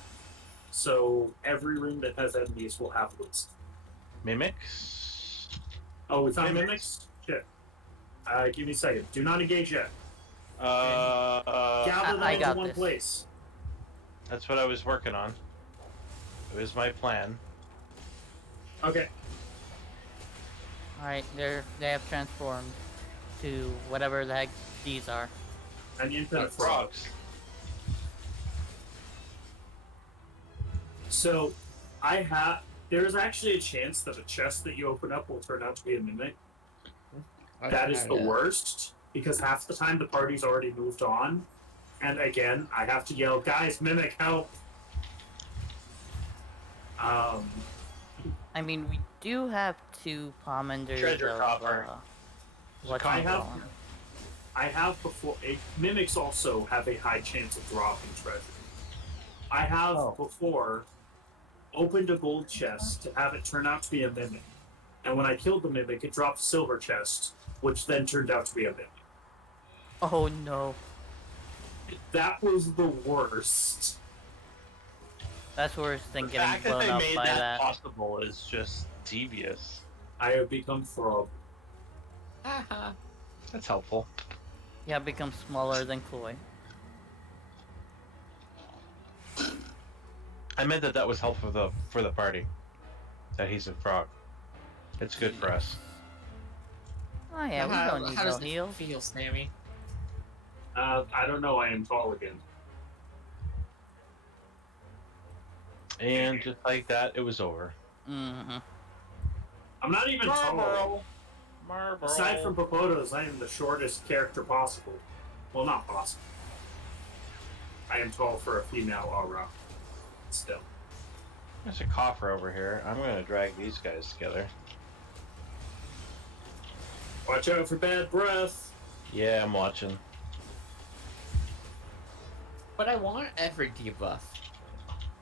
So every room that has enemies will have wisdom. Mimics. Oh, we found mimics? Shit. Give me a second. Do not engage yet. Gather them I into got one this. place. That's what I was working on. It was my plan. Okay. Alright, they have transformed to whatever the heck these are. An infinite frog. Frogs. So, there's actually a chance that a chest that you open up will turn out to be a mimic. That is the worst, because half the time the party's already moved on. And again, I have to yell, guys, mimic, help! I mean, we do have 2 Pommanders Treasure of, coffer. I have before. Mimics also have a high chance of dropping treasure. I have before opened a gold chest to have it turn out to be a mimic. And when I killed the mimic, it dropped a silver chest, which then turned out to be a mimic. Oh no. That was the worst. That's worse than The getting fact that blown they up made by that that. possible is just devious. I have become frog. That's helpful. Yeah, become smaller than Chloe. I meant that was helpful for the party. That he's a frog. It's good for us. Oh yeah, we don't need how no does it heals. feel, Sammy? I don't know. I am tall again. And just like that, it was over. Mm-hmm. I'm not even tall. Marble. Aside from Popotos, I am the shortest character possible. Well, not possible. I am tall for a female aura. Still. There's a coffer over here. I'm gonna drag these guys together. Watch out for bad breath. Yeah, I'm watching. But I want every debuff.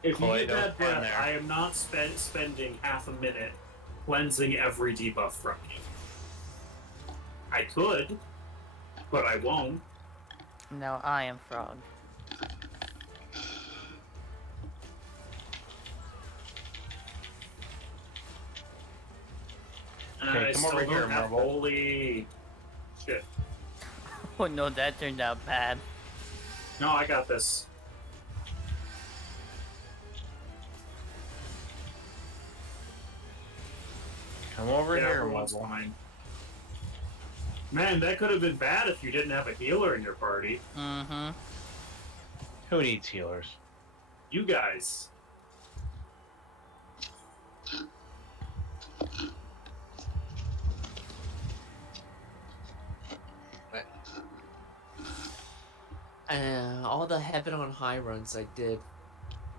If you Chloe, get don't bad stand breath, there. I am not spending half a minute cleansing every debuff from you. I could, but I won't. Now I am Frog. And Okay, I come still over don't here, have Marble. holy shit. Oh no, that turned out bad. No, I got this. Come over Yeah, here, everyone's Marble. fine. Man, that could have been bad if you didn't have a healer in your party. Mm-hmm. Who needs healers? You guys. All the Heaven on High runs I did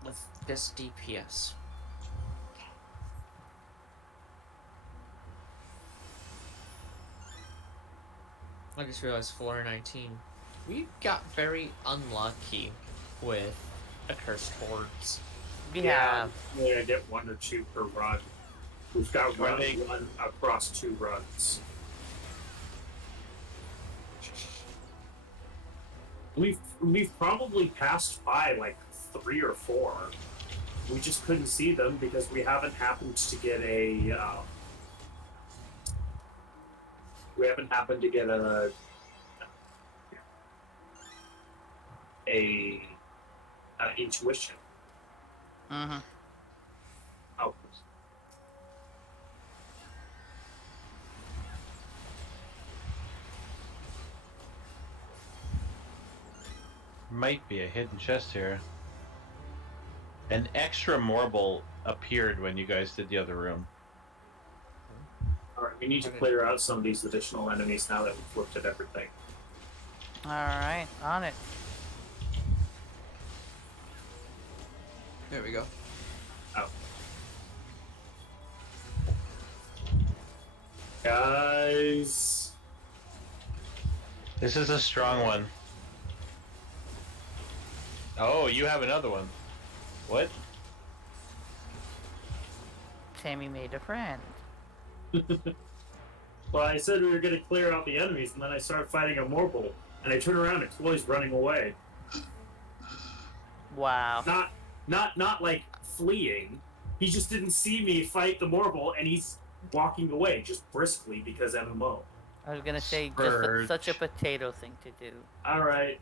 with just DPS. I just realized floor 19. We got very unlucky with Accursed Hordes. We Yeah, have. I get 1 or 2 per run. We've got Are one they- across 2 runs. We've probably passed by like 3 or 4. We just couldn't see them because we haven't happened to get a intuition. Mm-hmm. Oh. Might be a hidden chest here. An extra marble appeared when you guys did the other room. Alright, we need to clear out some of these additional enemies now that we've looked at everything. Alright, on it. There we go. Oh. Guys. This is a strong one. Oh, you have another one. What? Tammy made a friend. Well, I said we were going to clear out the enemies, and then I started fighting a Morble, and I turn around and Chloe's running away. Wow. Not like fleeing. He just didn't see me fight the Morble, and he's walking away just briskly because MMO. I was gonna say Scourge. just such a potato thing to do. All right,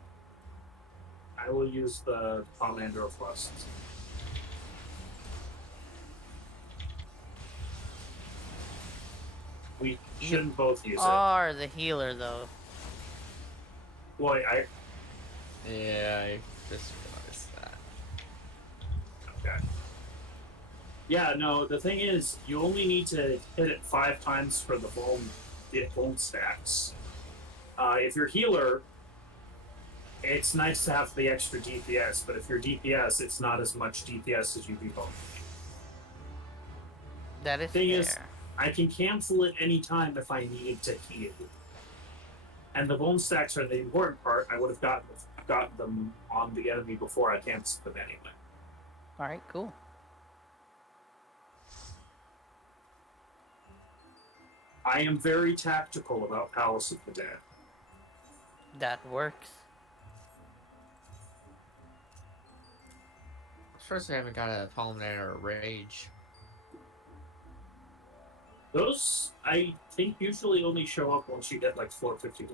I will use the Commander Thrust. We shouldn't both use it. Are the healer though? Boy, I Yeah, I just realized that. okay. Yeah, no. The thing is, you only need to hit it 5 times for the bone stacks. If you're healer, it's nice to have the extra DPS, but if you're DPS, it's not as much DPS as you'd be hoping. That is Thing fair. is, I can cancel it anytime if I needed to heal. And the bone stacks are the important part. I would have gotten them on the enemy before I canceled them anyway. All right, cool. I am very tactical about Palace of the Dead. That works. First, we haven't got a Pulmonary or Rage. Those, I think, usually only show up once you get like floor 51.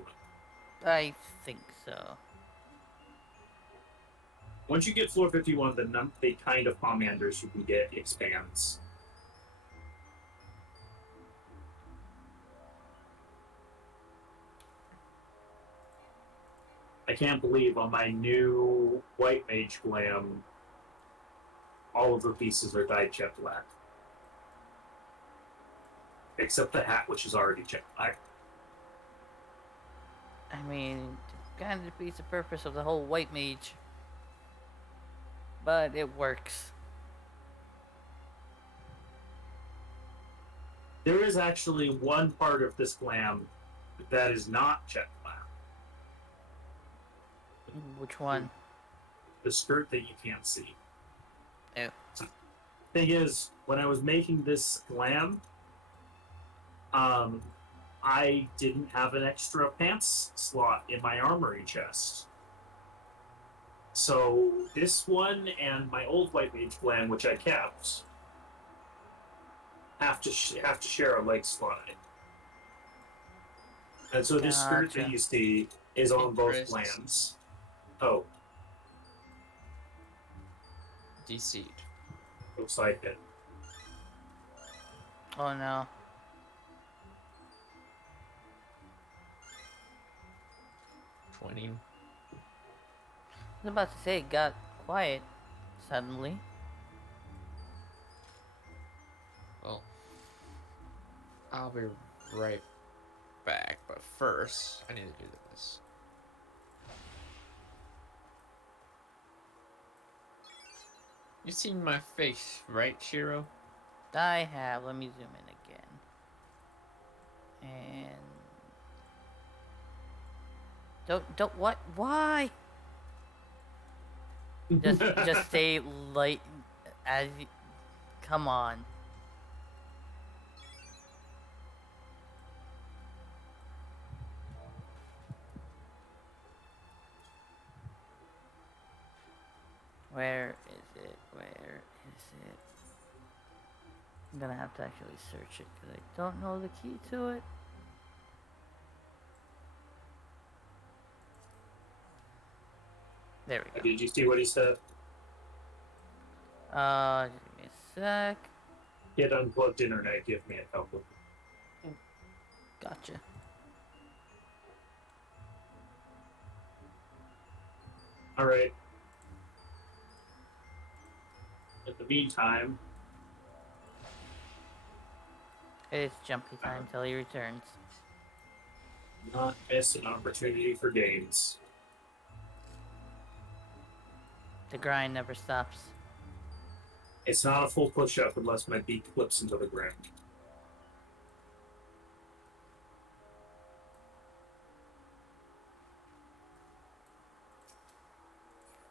I think so. Once you get floor 51, the kind of commanders you can get expands. I can't believe on my new White Mage Glam, all of the pieces are dyed jet black. Except the hat, which is already jet black. I mean, kind of defeats the purpose of the whole white mage. But it works. There is actually one part of this glam that is not jet black. Which one? The skirt that you can't see. Oh. Thing is, when I was making this glam, I didn't have an extra pants slot in my armory chest. So this one and my old White Mage glam, which I kept, have to share a leg slot. And so this skirt Gotcha. that you see is on both Interesting. glams. Oh, DC'd. looks like it. Oh no. 20. I was about to say it got quiet suddenly. Well, I'll be right back, but first, I need to do this. You've seen my face, right, Shiro? I have. Let me zoom in again. And don't what? Why? Just stay light as you, come on. Where is it? Where is it? I'm gonna have to actually search it because I don't know the key to it. There we go. Did you see what he said? Just give me a sec. Get unplugged internet, give me a couple. Gotcha. Alright. In the meantime, It's jumpy time till he returns. not miss an opportunity for gains. The grind never stops. It's not a full push-up unless my beak flips into the ground.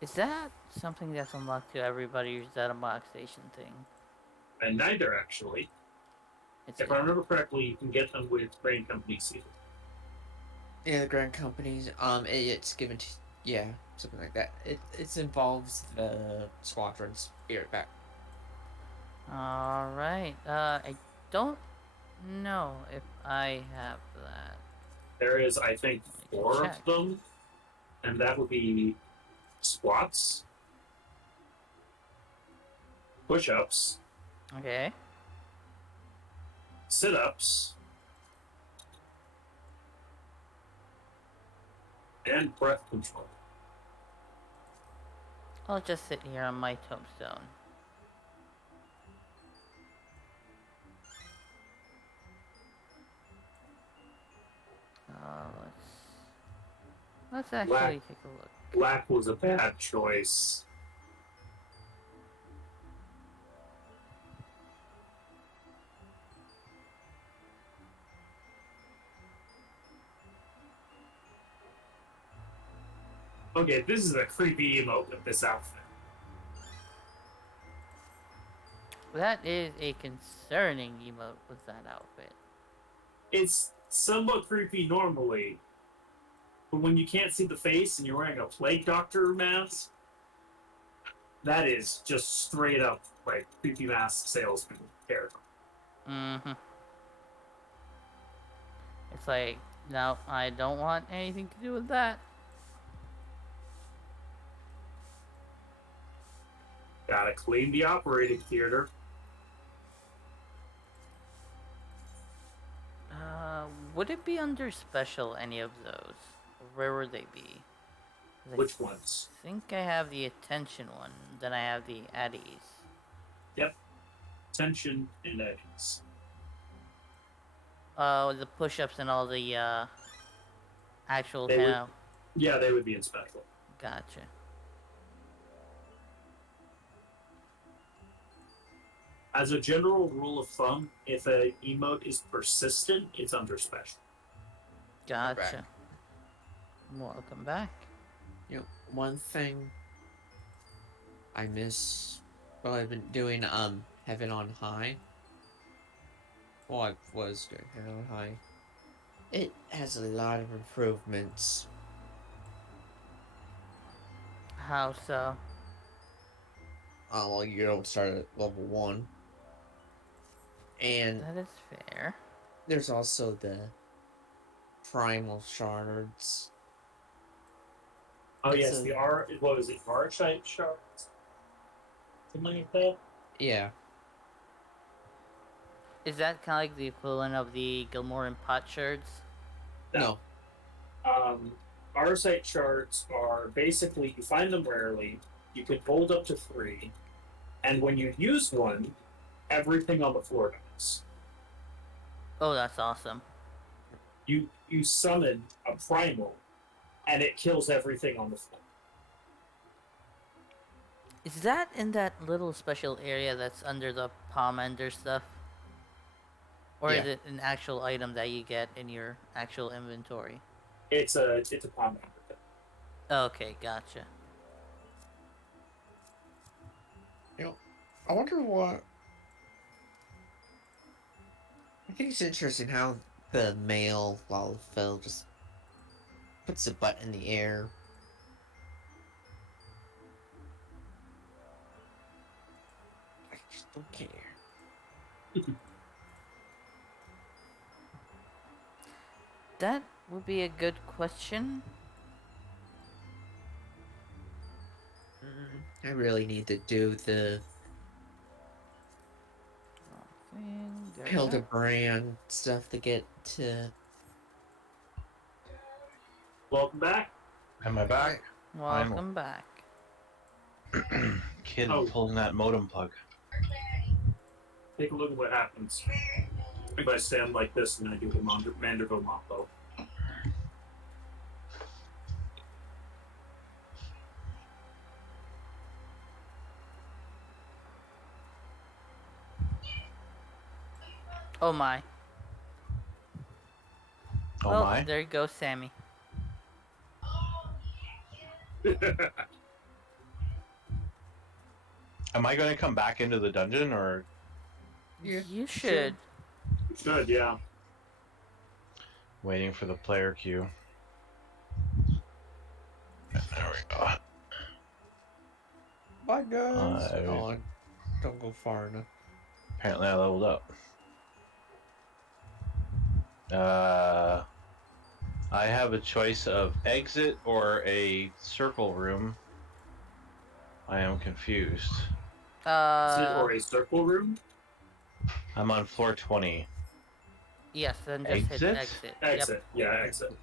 Is that something that's unlocked to everybody, or is that a mock station thing? And neither, actually. It's If I remember correctly, you can get them with Brain Company sealed. Yeah, the Grand Companies. It's given to something like that. It involves the squadrons. Be right back. all right. I don't know if I have that. There is, I think, Let me 4 check. of them, and that would be squats, push-ups, Okay. sit-ups, and breath control. I'll just sit here on my tombstone. Let's actually Black. take a look. Black was a bad choice. Okay, this is a creepy emote with this outfit. That is a concerning emote with that outfit. It's somewhat creepy normally, but when you can't see the face and you're wearing a plague doctor mask, that is just straight up like creepy mask salesman character. Mm-hmm. It's like, no, I don't want anything to do with that. Gotta clean the operating theater. Would it be under special, any of those? Or where would they be? 'Cause Which ones? I think I have the attention one, then I have the Addies. Yep. Tension and eddies. Oh, the push-ups and all the actual They kind would, of... yeah, they would be in special. Gotcha. As a general rule of thumb, if a emote is persistent, it's under special. Gotcha. Welcome back. One thing I miss. Well, I've been doing Heaven on High. Well, I was doing Heaven on High. It has a lot of improvements. How so? Well, you don't start at level 1. And That is fair. there's also the primal shards. Oh It's yes, the R. What was it? Archetype shards. Something like that. Yeah. Is that kind of like the equivalent of the Gilmore and Potsherds? No. Archetype shards are basically you find them rarely. You can hold up to 3, and when you use one, everything on the floor dies. Oh, that's awesome. You summon a primal, and it kills everything on the floor. Is that in that little special area that's under the palm ender stuff? Or Yeah. is it an actual item that you get in your actual inventory? It's a palm thing. Okay, gotcha. I wonder what. I think it's interesting how the male Lalafell just puts a butt in the air. I just don't care. That would be a good question. I really need to do the There we go. Hildebrand stuff to get to. Welcome back. Am I back? Welcome back. Kid Oh. pulling that modem plug. Take a look at what happens if I stand like this and I do the Manderville Mambo. Oh my. Oh Well, my. there you go, Sammy. Am I going to come back into the dungeon, or Yeah, You sure. should. You should, yeah. waiting for the player queue? There we go. Bye, guys. I Oh, don't go far enough. apparently I leveled up. I have a choice of exit or a circle room. I am confused. Exit Uh, or a circle room? I'm on floor 20. yes, then just hit Exit? exit. Yep. Exit. Yeah, exit.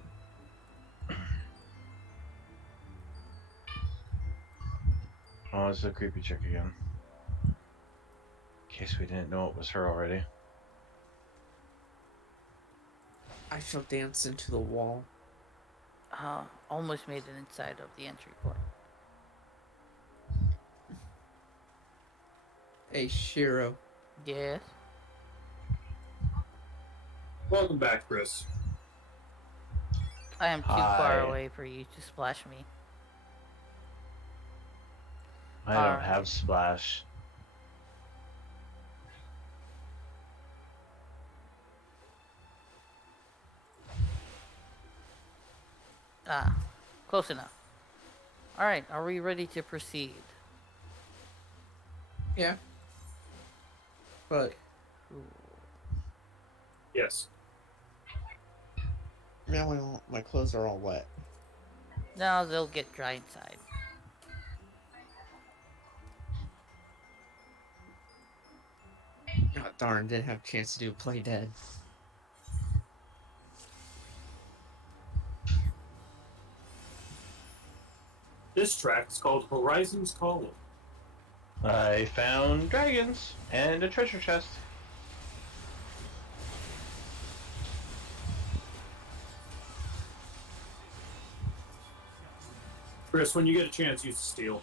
Oh, it's a creepy chick again. In case we didn't know it was her already. I shall dance into the wall. Almost made it inside of the entry point. Hey, Shiro. Yes. Welcome back, Chris. I am too far Hi. away for you to splash me. I don't Alright. have splash. Ah, close enough. Alright, are we ready to proceed? Yeah. But Ooh. Yes. Now my clothes are all wet. Now they'll get dry inside. oh, darn, didn't have a chance to do play dead. This track is called Horizons Calling. I found dragons and a treasure chest. Chris, when you get a chance, use the steel.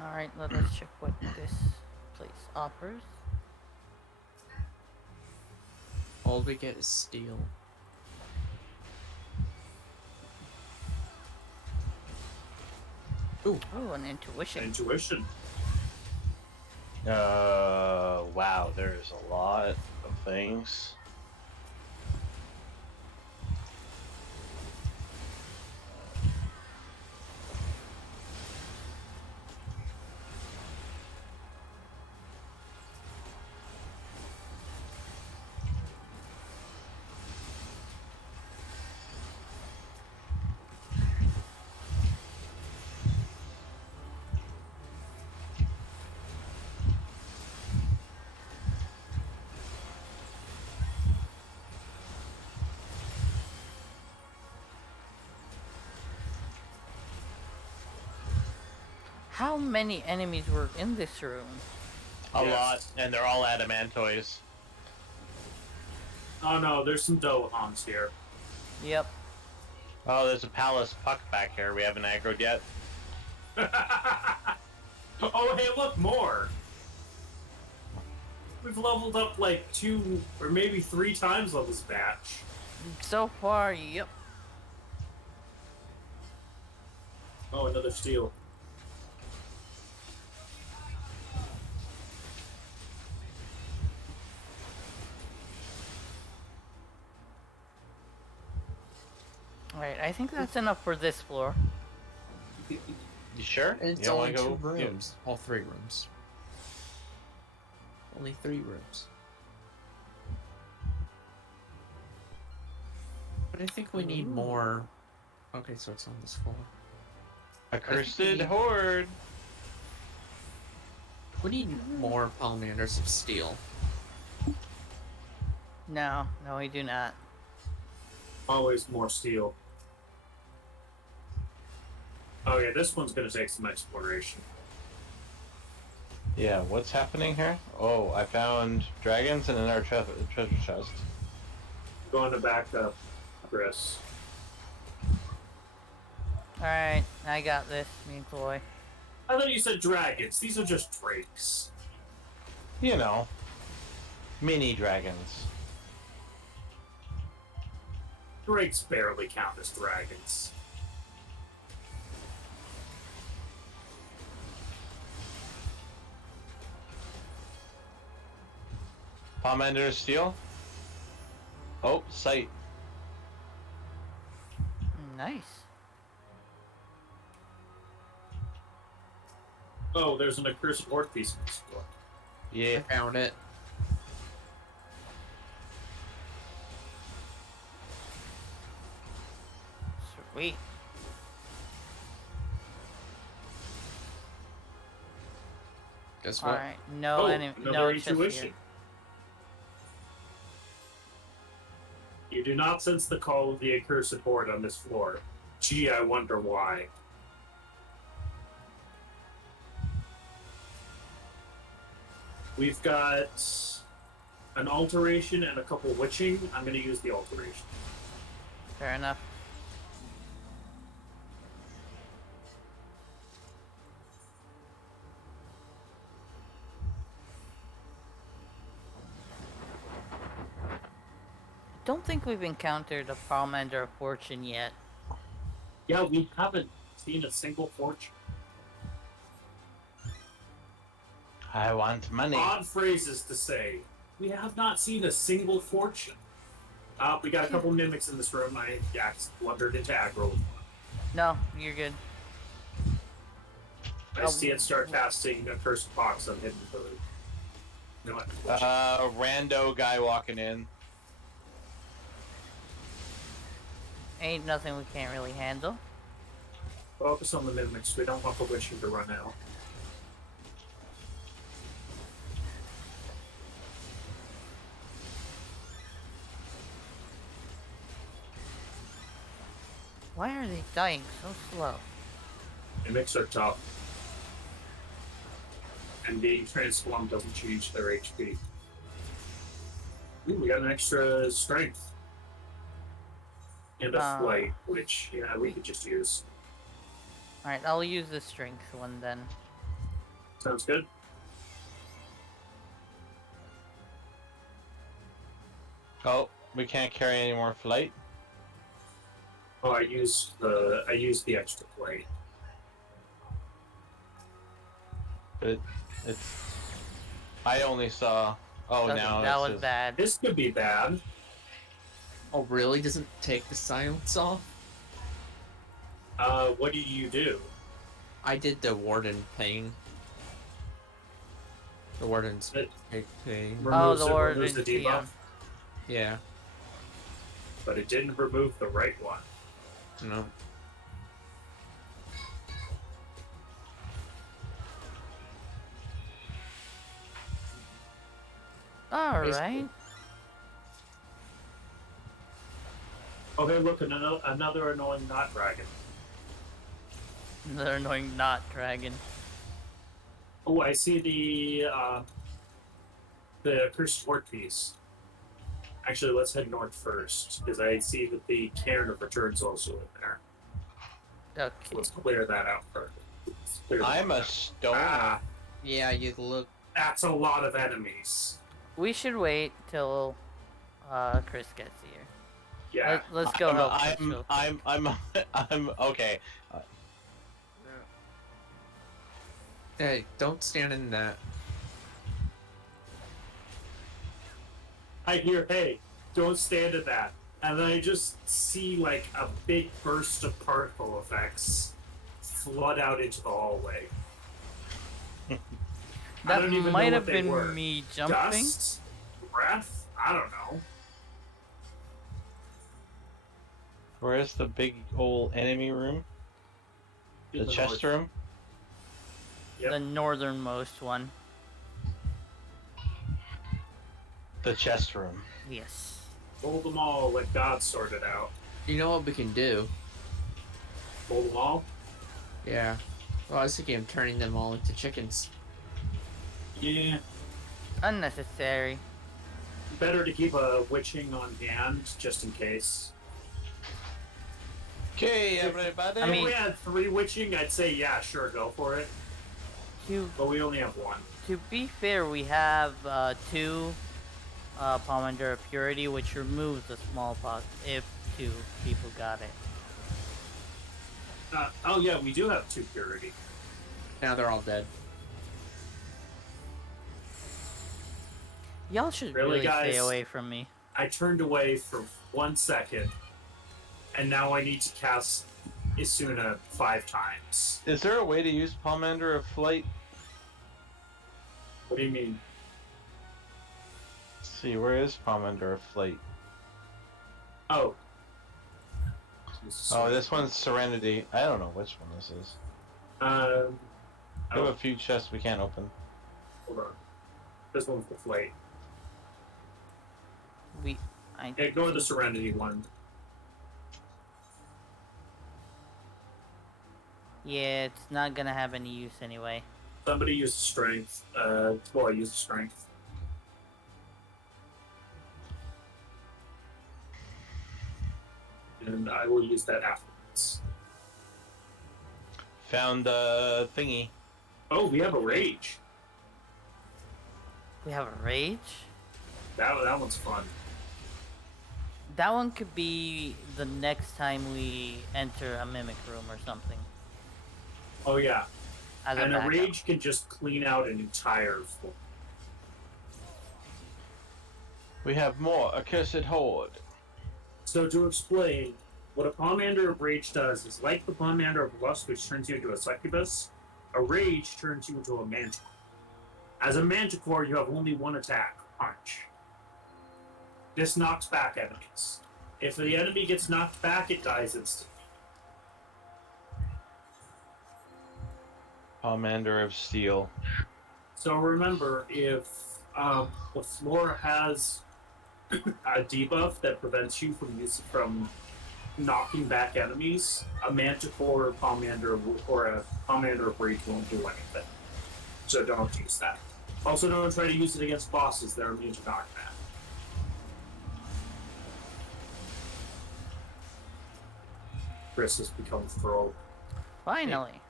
Alright, let us check what this place offers. All we get is steel. Ooh, an intuition. Intuition. Wow, there's a lot of things. How many enemies were in this room? A Yes. lot, and they're all adamantoids. Oh no, there's some Dohans here. Yep. Oh, there's a palace puck back here we haven't aggroed yet. Oh, hey, look, more! We've leveled up like 2 or maybe 3 times on this batch. So far, yep. Oh, another steel. Alright, I think that's enough for this floor. You sure? And it's You don't only wanna 2 go- rooms. All 3 rooms. Only 3 rooms. But I think we need more. Okay, so it's on this floor. Accursed need- horde. We need more polyanders of steel. No, we do not. Always more steel. Oh yeah, this one's gonna take some exploration. Yeah, what's happening here? Oh, I found dragons and another treasure chest. Going to back up, Chris. Alright, I got this, me and Chloe. I thought you said dragons. These are just drakes. You know, mini dragons. Drakes barely count as dragons. Pomander steel. Oh, sight. Nice. Oh, there's an accursed horde piece in this book. Yeah. I found it. Sweet. Guess what? Alright, no Oh, enemy, another no chest intuition. here. You do not sense the call of the accursed horde on this floor. Gee, I wonder why. We've got an alteration and a couple witching. I'm going to use the alteration. Fair enough. Don't think we've encountered a Palmander of Fortune yet. Yeah, we haven't seen a single fortune. I want money. Odd phrases to say. We have not seen a single fortune. We got a couple mimics in this room. I blundered into aggro. No, you're good. I see it start casting a cursed box on hidden food. You know what? Rando guy walking in. Ain't nothing we can't really handle. Focus on the mimics. We don't want the witching to run out. Why are they dying so slow? Mimics are tough. And being transformed doesn't change their HP. Ooh, we got an extra strength. And a flight, which, yeah, we could just use. Alright, I'll use the strength one then. Sounds good. Oh, we can't carry any more flight. Oh, I used the extra plate. But it's. I only saw. Oh, now that it's was bad. This could be bad. Oh, really? Doesn't take the silence off? What do you do? I did the warden pain. The warden's It- pain. Removes the it, warden, removes the debuff, yeah. Yeah. but it didn't remove the right one. No. Alright. Okay, look, another annoying not dragon. Another annoying not dragon. Oh, I see the cursed horde piece. Actually, let's head north first, because I see that the cairn of return's also in there. Okay. Let's clear that out first. I'm a stoner. Ah, Yeah, you look. that's a lot of enemies. We should wait till Chris gets here. Yeah. Let's go help Chris I'm real I'm okay. Hey, don't stand in that. I hear, hey, don't stand at that. And then I just see like a big burst of particle effects flood out into the hallway. I That don't even know might what have they been were. me jumping. Dust? Breath? I don't know. Where's the big old enemy room? The chest room? Yep. The northernmost one. The chest room. Yes. Hold them all, let God sort it out. You know what we can do? Hold them all? Yeah. Well, I was thinking of turning them all into chickens. Yeah, Unnecessary. better to keep a witching on hand just in case. Okay, everybody. I If mean- we had 3 witching, I'd say yeah, sure, go for it. To But we only have 1. to be fair, we have 2 Pomander of Purity, which removes the smallpox if 2 people got it. Oh yeah, we do have 2 purity. Now they're all dead. Y'all should Really, really stay guys? away from me. I turned away for 1 second, and now I need to cast Isuna 5 times. Is there a way to use Pomander of Flight? What do you mean? Let's see, where is Pomander of Flight? Oh. Oh, this one's Serenity. I don't know which one this is. We have a few chests we can't open. Hold on. This one's the Flate. Ignore the Serenity one. Yeah, it's not gonna have any use anyway. Somebody use Strength. Well, use Strength. And I will use that afterwards. Found the thingy. Oh, we have a Rage. We have a Rage? That one's fun. That one could be the next time we enter a Mimic room or something. Oh yeah. As And a backup. Rage can just clean out an entire floor. We have more Accursed Horde. So to explain, what a Pomander of Rage does is like the Pomander of Lust, which turns you into a Succubus, a Rage turns you into a Manticore. As a Manticore, you have only 1 attack, Punch. This knocks back enemies. If the enemy gets knocked back, it dies instantly. Pomander of Steel. So remember, if the floor has a debuff that prevents you from knocking back enemies, a Manticore Pomander or a Pomander of Rage won't do anything. So don't use that. Also, don't try to use it against bosses; they're immune to knockback. Chris has become thrilled. Finally.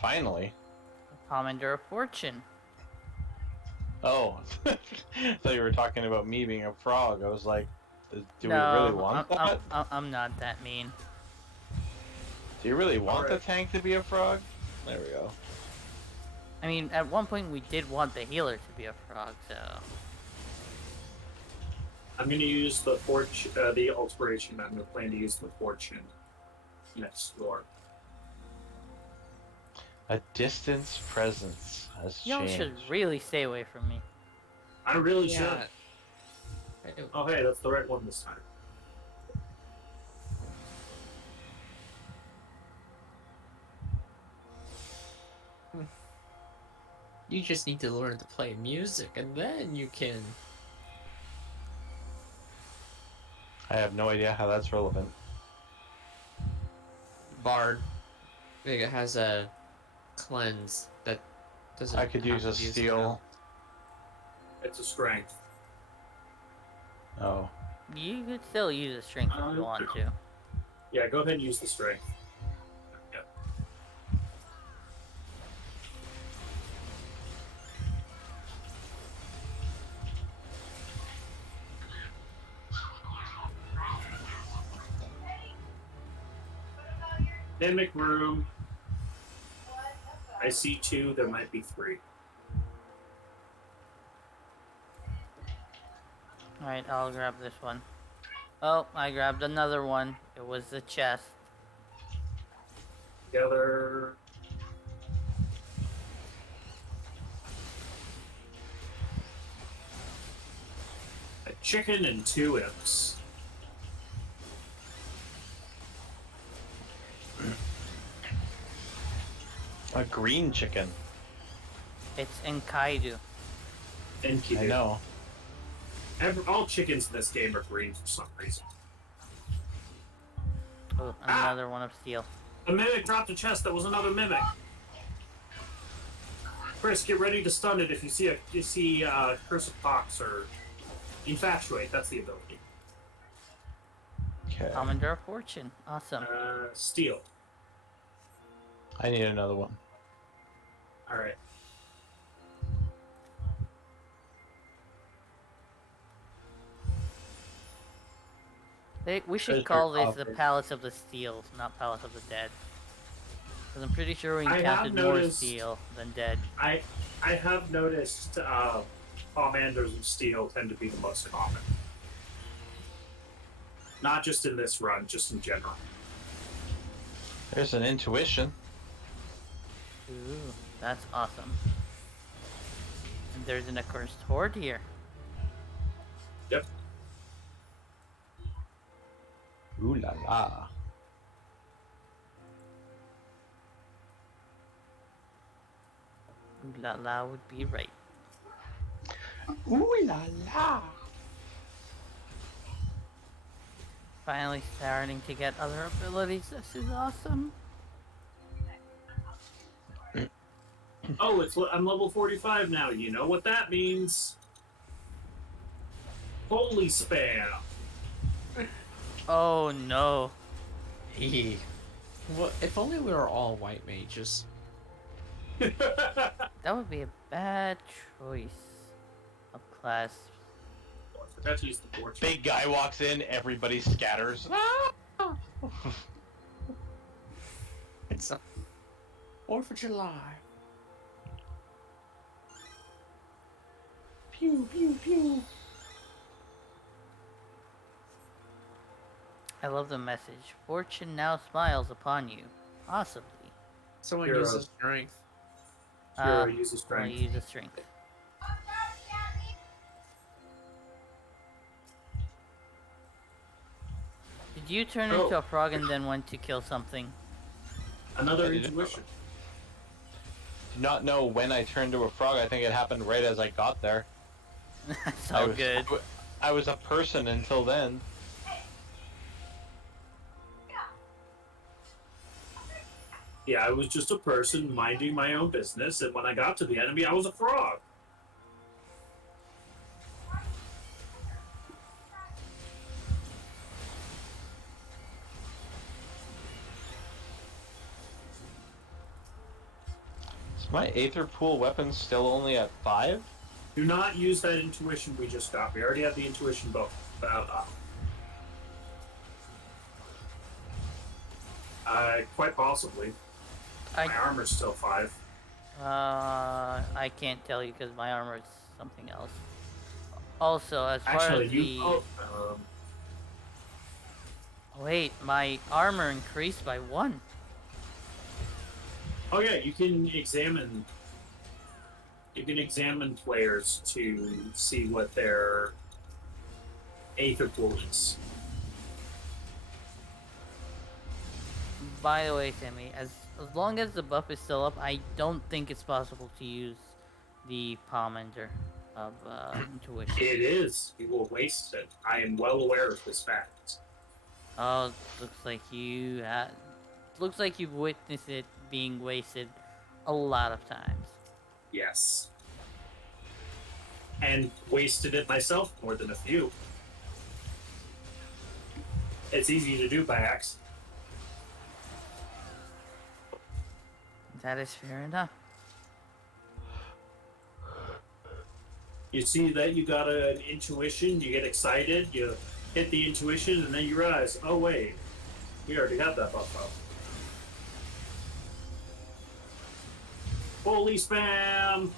Finally. Pomander of Fortune. Oh. I thought you were talking about me being a frog. I was like, do we No, really want that? I'm not that mean. Do you really want the Alright. tank to be a frog? There we go. I mean, at one point we did want the healer to be a frog, so... I'm going to use the the Alteration. I'm going to plan to use the Fortune next floor. A distance presence has Y'all changed. should really stay away from me. I really Yeah. should. Oh, hey, that's the right one this time. You just need to learn to play music, and then you can. I have no idea how that's relevant. Bard. It has a cleanse that doesn't. I could use have a to use steel. It's a Strength. Oh. You could still use a strength if you want to. Yeah, go ahead and use the Strength. Yep. Mimic room. I see 2, there might be 3. Alright, I'll grab this one. Oh, I grabbed another one. It was the chest. Together. A chicken and 2 imps. A green chicken. It's Enkaidu. And I know. all chickens in this game are green for some reason. Oh, another one of steel. A mimic dropped a chest. That was another mimic. Chris, get ready to stun it if you see Curse of Pox or Infatuate. That's the ability. Okay. Commander of Fortune. Awesome. Steel. I need another one. All right. We should Treasure call this the coffer. Palace of the Steel, not Palace of the Dead. Because I'm pretty sure we I have encountered more noticed- steel than dead. I have noticed Commanders of Steel tend to be the most common. Not just in this run, just in general. There's an intuition. Ooh, that's awesome. And there's an accursed horde here. Yep. Ooh la la. Ooh la la would be right. Ooh la la. Finally starting to get other abilities. This is awesome. Oh, I'm level 45 now. You know what that means? Holy spam. Oh no. Eee. Well, if only we were all white mages. That would be a bad choice of class. I forgot to use the torch. Big guy walks in, everybody scatters. It's not 4th of July. Pew pew pew. I love the message. Fortune now smiles upon you. Possibly. Someone Hero. uses strength. Hero uses I'll strength. use a strength. Did you turn Oh. into a frog and then went to kill something? Another I didn't intuition. Do not know when I turned to a frog. I think it happened right as I got there. That's I all was, good. I was a person until then. Yeah, I was just a person minding my own business, and when I got to the enemy, I was a frog. Is my Aether Pool weapon still only at 5? Do not use that intuition we just got. We already have the intuition book. Quite possibly. My I armor's still 5. I can't tell you because my armor is something else. Also, as far Actually, as you. the Oh, wait, my armor increased by 1. oh yeah, you can examine. You can examine players to see what their Aether Pool is. By the way, Sammy, as long as the buff is still up, I don't think it's possible to use the palm ender of intuition. It is. You will waste it. I am well aware of this fact. Oh, looks like you've witnessed it being wasted a lot of times. Yes. And wasted it myself more than a few. It's easy to do by accident. That is fair enough. You see that you got an intuition, you get excited, you hit the intuition, and then you realize, oh wait, we already got that buff up. Holy spam!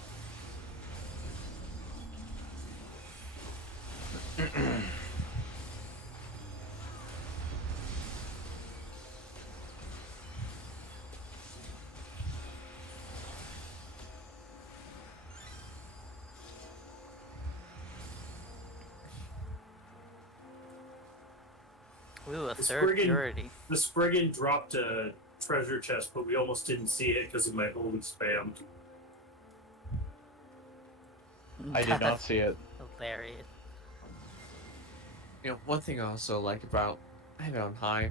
Ooh, a The third Spriggan- purity. The Spriggan dropped a treasure chest, but we almost didn't see it because of my holy spam. I did not see it. Hilarious. You know, one thing I also like about Heaven on High,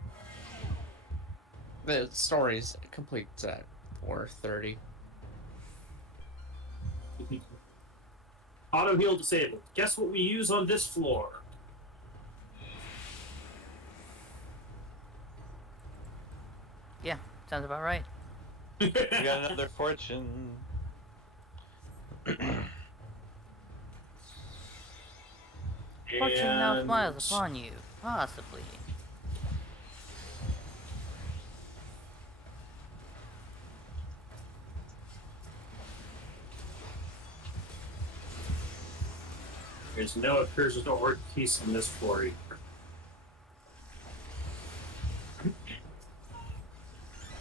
the story is complete at 4:30. Auto heal disabled. Guess what we use on this floor? Yeah, sounds about right. We got another fortune. Fortune now smiles And upon you, possibly. there's no word piece in this floor either.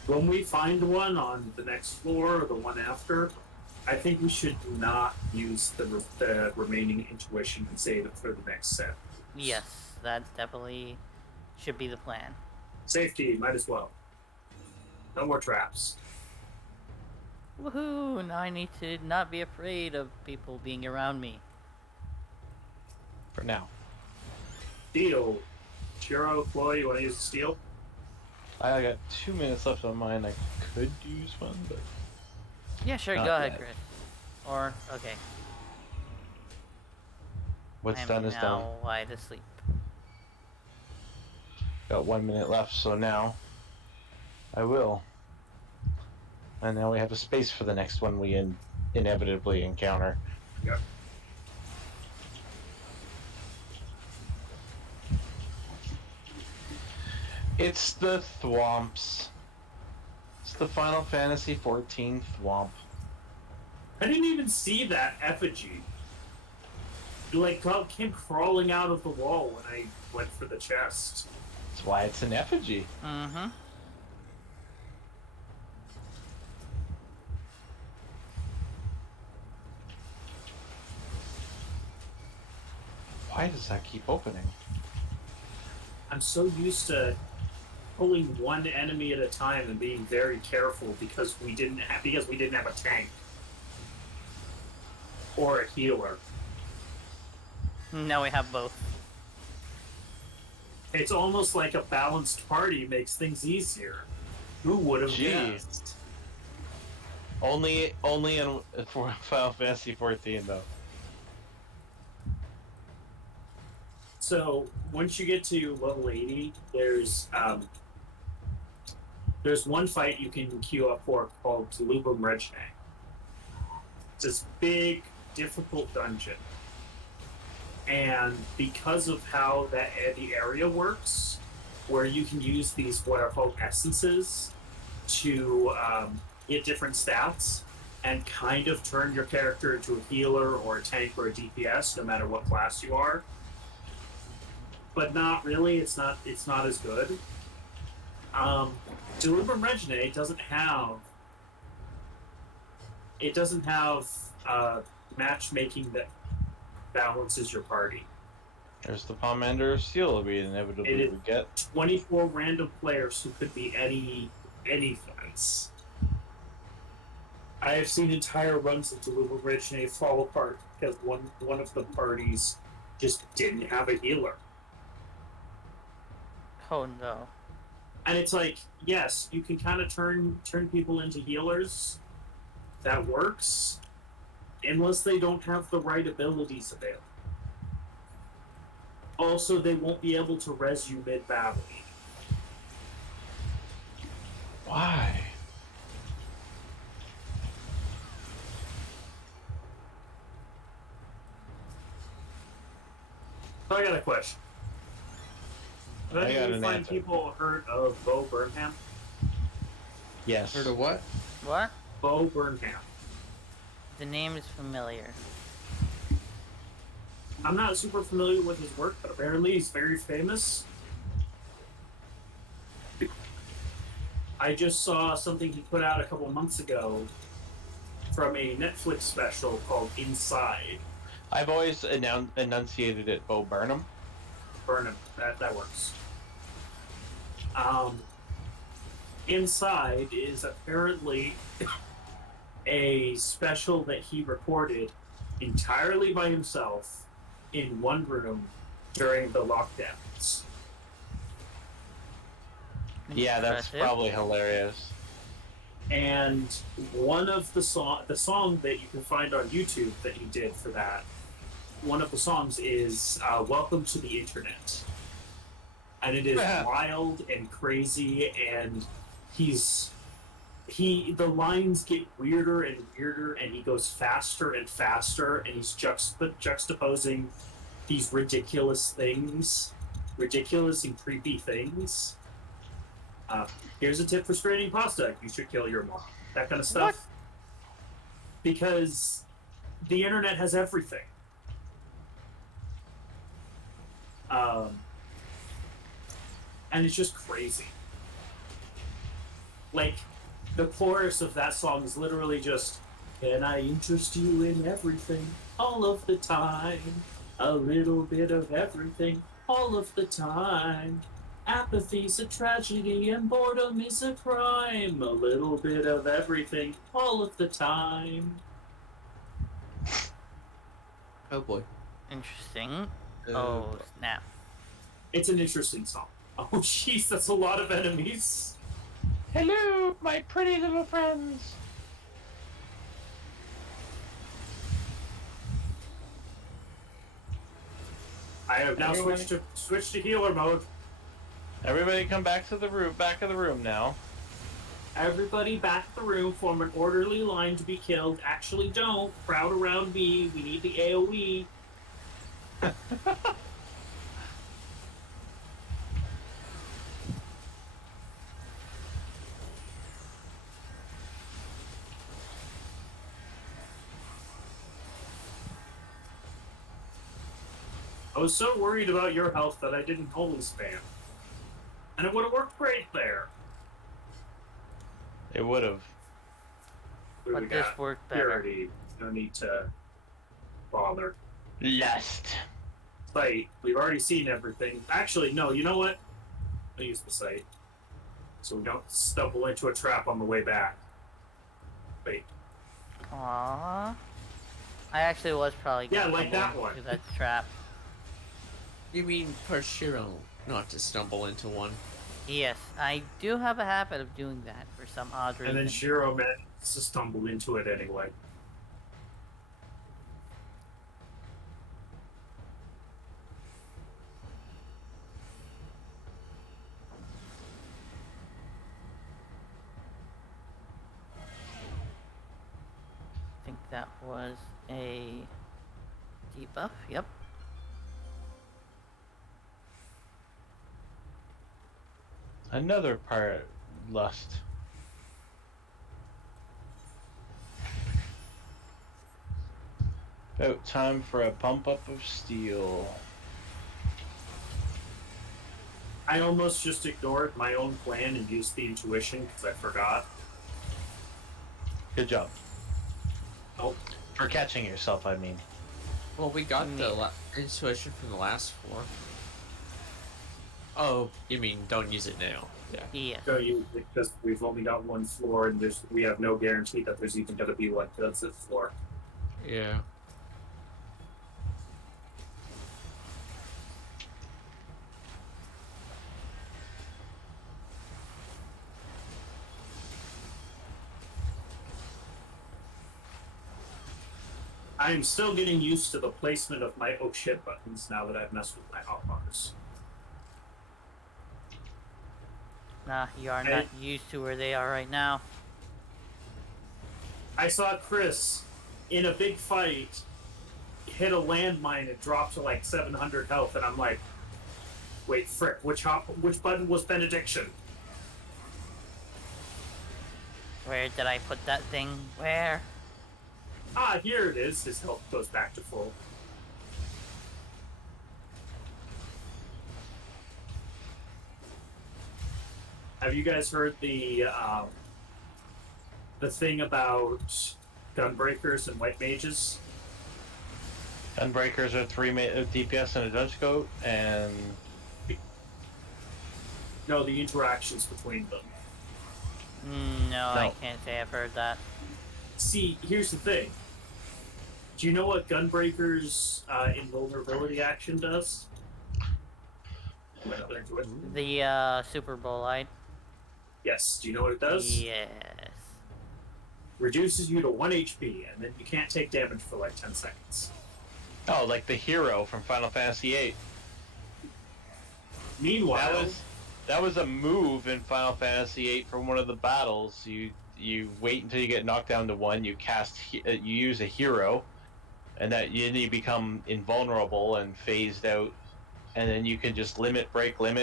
When we find one on the next floor or the one after, I think we should not use the remaining intuition and save it for the next set. Yes, that definitely should be the plan. Safety, might as well. No more traps. Woohoo! Now I need to not be afraid of people being around me. For now. Steel. Shiro, Chloe, you want to use the steel? I got 2 minutes left on mine. I could use one, but Yeah, sure, Not go ahead, yet. Chris. Or, okay. what's I am done is done. now wide asleep. Got 1 minute left, so now I will. And now we have a space for the next one we inevitably encounter. Yep. It's the Thwomps. It's the Final Fantasy XIV Thwomp. I didn't even see that effigy. It like came crawling out of the wall when I went for the chest. That's why it's an effigy. Mm-hmm. Why does that keep opening? I'm so used to pulling one enemy at a time and being very careful because we didn't have a tank or a healer. Now we have both. It's almost like a balanced party makes things easier. Who would have guessed? Only in for Final Fantasy XIV though. So once you get to level 80, there's one fight you can queue up for called Randomness. It's this big, difficult dungeon, and because of how the area works, where you can use these what are called essences to get different stats and kind of turn your character into a healer or a tank or a DPS, no matter what class you are. But not really. It's not as good. Delibram Regine doesn't have matchmaking that balances your party. There's the Pomander of Steel we inevitably would get. 24 random players who could be any class. I have seen entire runs of Delibram Regine fall apart because one of the parties just didn't have a healer. Oh no. And it's like, yes, you can kind of turn people into healers. That works, unless they don't have the right abilities available. Also, they won't be able to res you mid-battle. Why? So I got a question. Have I got you an find answer. people heard of Bo Burnham? Yes. Heard of what? What? Bo Burnham. The name is familiar. I'm not super familiar with his work, but apparently he's very famous. I just saw something he put out a couple months ago from a Netflix special called Inside. I've always enunciated it Bo Burnham. Burnham. That works. Inside is apparently a special that he recorded entirely by himself in one room during the lockdowns. Yeah, that's Impressive. probably hilarious. And one of the song that you can find on YouTube that he did for that, one of the songs is "Welcome to the Internet," and it is wild and crazy, and the lines get weirder and weirder, and he goes faster and faster, and he's juxtaposing these ridiculous and creepy things. Here's a tip for straining pasta: you should kill your mom. That kind of stuff. What? Because the internet has everything. And it's just crazy. Like, the chorus of that song is literally just, "Can I interest you in everything, all of the time? A little bit of everything, all of the time. Apathy's a tragedy and boredom is a crime. A little bit of everything, all of the time." Oh boy. Interesting. Oh, snap. It's an interesting song. Oh, jeez, that's a lot of enemies. Hello, my pretty little friends. I have now switched to healer mode. Everybody come back of the room now. Everybody back to the room, form an orderly line to be killed. Actually, don't. Crowd around me. We need the AoE. I was so worried about your health that I didn't holy spam. And it would have worked great there. It would have. But this worked better. Purity. No need to bother. Lust. Site. We've already seen everything. Actually, no, you know what? I'll use the site. So we don't stumble into a trap on the way back. Wait. Aww. I actually was probably Yeah, like that one. Because that's a trap. You mean for Shiro not to stumble into one? Yes, I do have a habit of doing that for some odd reason. And then Shiro managed to stumble into it anyway. I think that was a debuff, yep. Another pirate lust. About time for a pump up of steel. I almost just ignored my own plan and used the intuition because I forgot. Good job. Oh. For catching yourself, I mean. Well, we got the intuition from the last floor. Oh, you mean don't use it now? Yeah. Yes. So because we've only got one floor and we have no guarantee that there's even going to be one that's this floor. Yeah. I am still getting used to the placement of my oh shit buttons now that I've messed with my hotbars. Nah, you are not used to where they are right now. I saw Chris in a big fight hit a landmine and drop to like 700 health, and I'm like, wait, frick, which button was benediction? Where did I put that thing? Where? Ah, here it is. His health goes back to full. Have you guys heard the thing about gunbreakers and white mages? Gunbreakers are 3 DPS and a dungeon coat, and No, the interactions between them. No, I can't say I've heard that. See, here's the thing. Do you know what Gunbreaker's invulnerability action does? The Super Bowl light. Yes. Do you know what it does? Yes. reduces you to 1 HP, and then you can't take damage for like 10 seconds. Oh, like the hero from Final Fantasy VIII. Meanwhile, That was a move in Final Fantasy VIII for one of the battles. You wait until you get knocked down to 1. You use a hero, and then you become invulnerable and phased out, and then you can just limit break with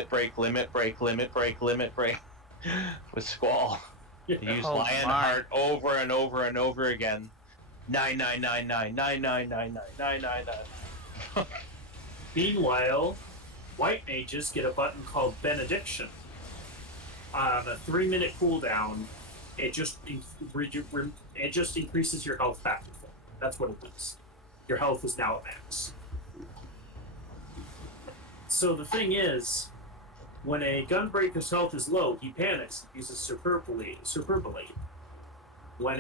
Squall. You use Oh, Lionheart over and over and over again. 99999999999. meanwhile, white mages get a button called Benediction. On a 3-minute cooldown, it just increases your health back to full. That's what it does. Your health is now at max. So the thing is, when a gunbreaker's health is low, he panics and uses superbly. When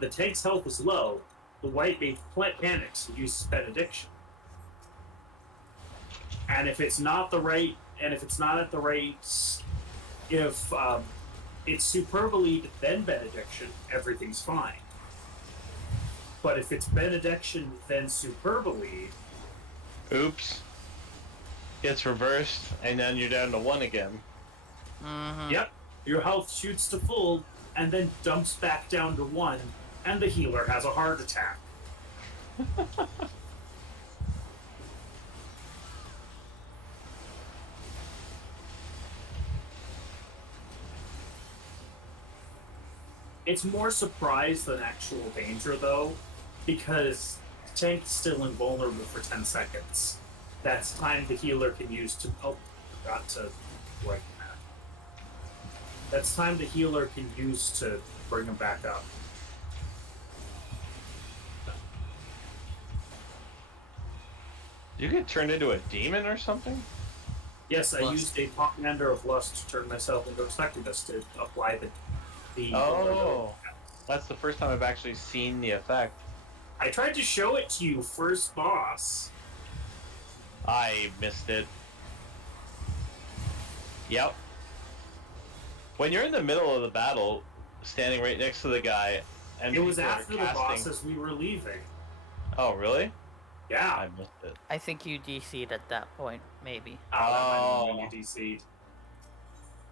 the tank's health is low, the white mage panics and uses Benediction. And if it's not at the right, if it's Superbly then Benediction, everything's fine. But if it's Benediction then Superbly, Oops. Gets reversed, and then you're down to 1 again. Mm-hmm. Yep, your health shoots to full and then dumps back down to 1, and the healer has a heart attack. It's more surprise than actual danger, though, because the tank's still invulnerable for 10 seconds. That's time the healer can use to... Oh, forgot to write that. That's time the healer can use to bring him back up. You get turned into a demon or something? Yes, I Lust. used a Commander of Lust to turn myself into a Succubus to apply the Oh, that's the first time I've actually seen the effect. I tried to show it to you first boss. I missed it. Yep. When you're in the middle of the battle, standing right next to the guy, and It was people are after the boss as we were leaving. Oh, really? Yeah. I missed it. I think you DC'd at that point, maybe. Oh, that might have been Oh. when you DC'd.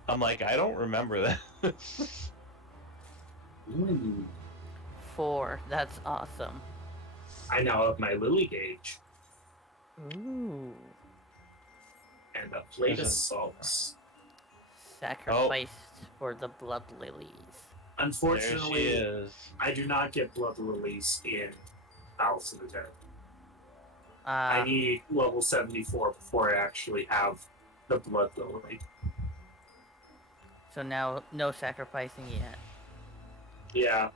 I'm like, I don't remember this. 4. That's awesome. I now have my Lily Gauge Ooh. and a plate of There's a- salts. Sacrificed for the blood lilies. There she Unfortunately, is. I do not get blood lilies in Palace of the Dead. I need level 74 before I actually have the blood lily. So now, no sacrificing yet. Yeah.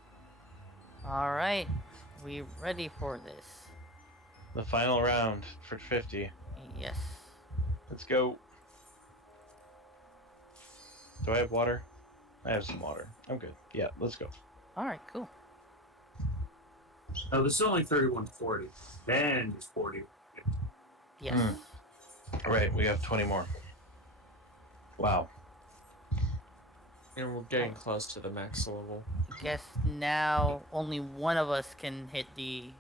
Alright. We ready for this? The final round for 50. Yes. Let's go. Do I have water? I have some water. I'm good. Yeah, let's go. Alright, cool. No, this is only 3140. Then it's 40. Yes. All right, we have 20 more. Wow. And we're getting close to the max level. Guess now only one of us can hit the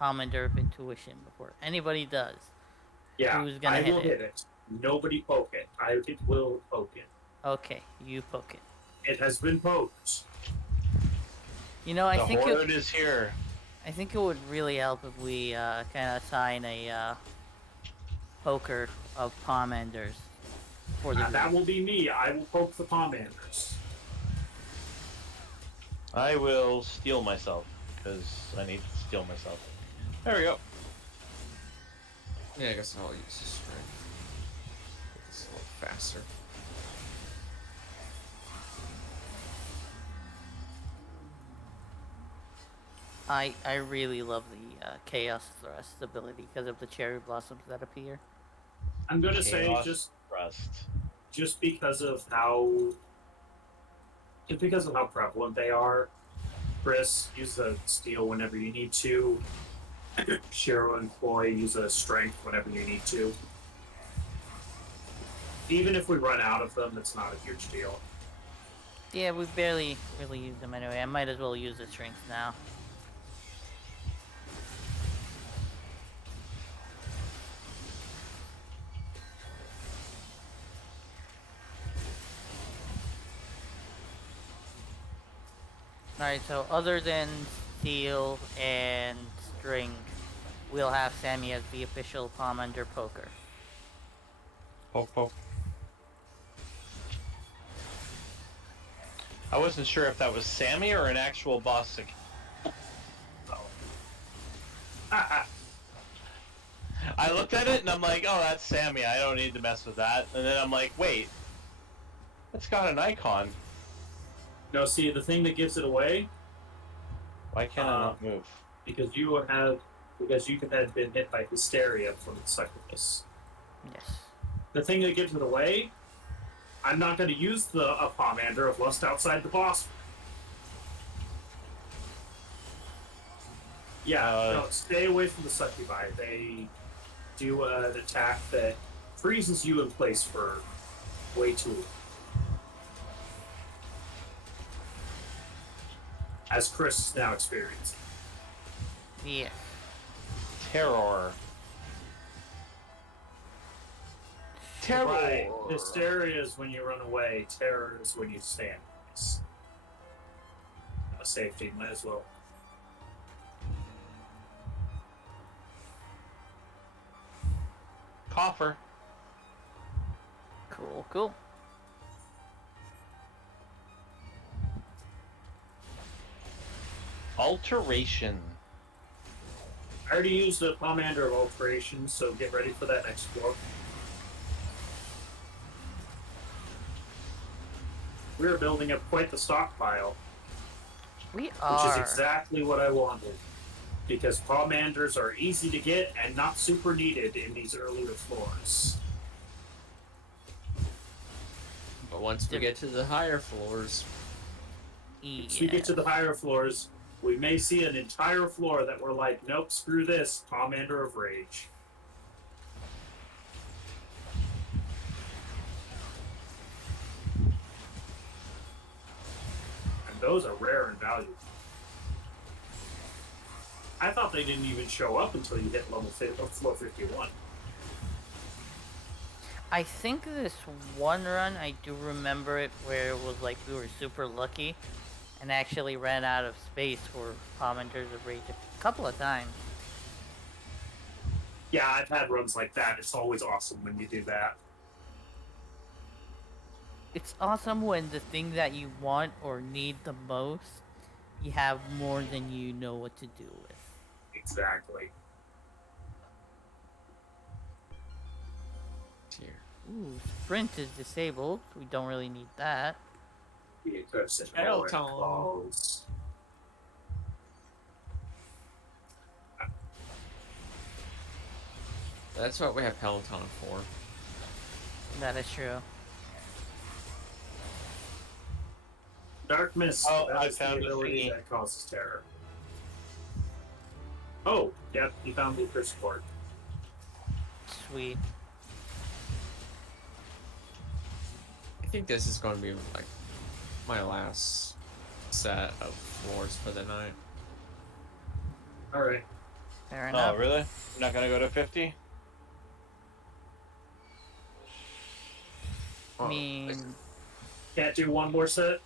Pomander of Intuition before anybody does. Yeah, Who's gonna I hit will it? hit it. Nobody poke it. It will poke it. Okay, you poke it. It has been poked. You know, I The think horde is here. I think it would really help if we kind of assign a poker of Pomanders for the That will be me. I will poke the Pomanders. I will steal myself, because I need to steal myself. There we go. Yeah, I guess I'll use this strength. It's a little faster. I really love the Chaos Thrust ability because of the cherry blossoms that appear. I'm gonna say Chaos just Thrust. because of how prevalent they are. Chris, use a steal whenever you need to. Shiro and Chloe, use a strength whenever you need to. Even if we run out of them, it's not a huge deal. Yeah, we barely really use them anyway. I might as well use the shrinks now. Alright, so other than steel and string, we'll have Sammy as the official palm under poker. Poke, poke. I wasn't sure if that was Sammy or an actual boss. Ah, I looked at it and I'm like, oh, that's Sammy. I don't need to mess with that. And then I'm like, wait, it's got an icon. no, see, the thing that gives it away, Why can't I not move? because you had been hit by hysteria from the succubus. Yes. The thing that gives it away, I'm not going to use the Pomander of Lust outside the boss. Yeah, no, stay away from the succubi. They do an attack that freezes you in place for way too long. As Chris is now experiencing. Yeah. Terror. Terror. Right. Hysteria is when you run away. Terror is when you stand. It's a safety, might as well. Coffer. Cool, cool. Alteration. I already used the Pomander of Alteration, so get ready for that next floor. We're building up quite the stockpile, We which are. is exactly what I wanted. Because Pomanders are easy to get and not super needed in these earlier floors. But once we get to the higher floors, Once we get to the higher floors, we may see an entire floor that we're like, nope, screw this, Pomander of Rage. And those are rare and valuable. I thought they didn't even show up until you hit floor 51. I think this one run, I do remember it where it was like we were super lucky and actually ran out of space for Commenters of Rage a couple of times. Yeah, I've had runs like that. It's always awesome when you do that. It's awesome when the thing that you want or need the most, you have more than you know what to do with. Exactly. here. Ooh, sprint is disabled. We don't really need that. The eclipse Peloton. claws. That's what we have Peloton for. That is true. Dark Mist. Oh, that I is found the a ability thingy. that causes terror. Oh, yep, you found the Eclipse Port. Sweet. I think this is going to be like my last set of floors for the night. Alright. Fair enough. Oh, really? You're not gonna go to 50? I mean, Can't do one more set?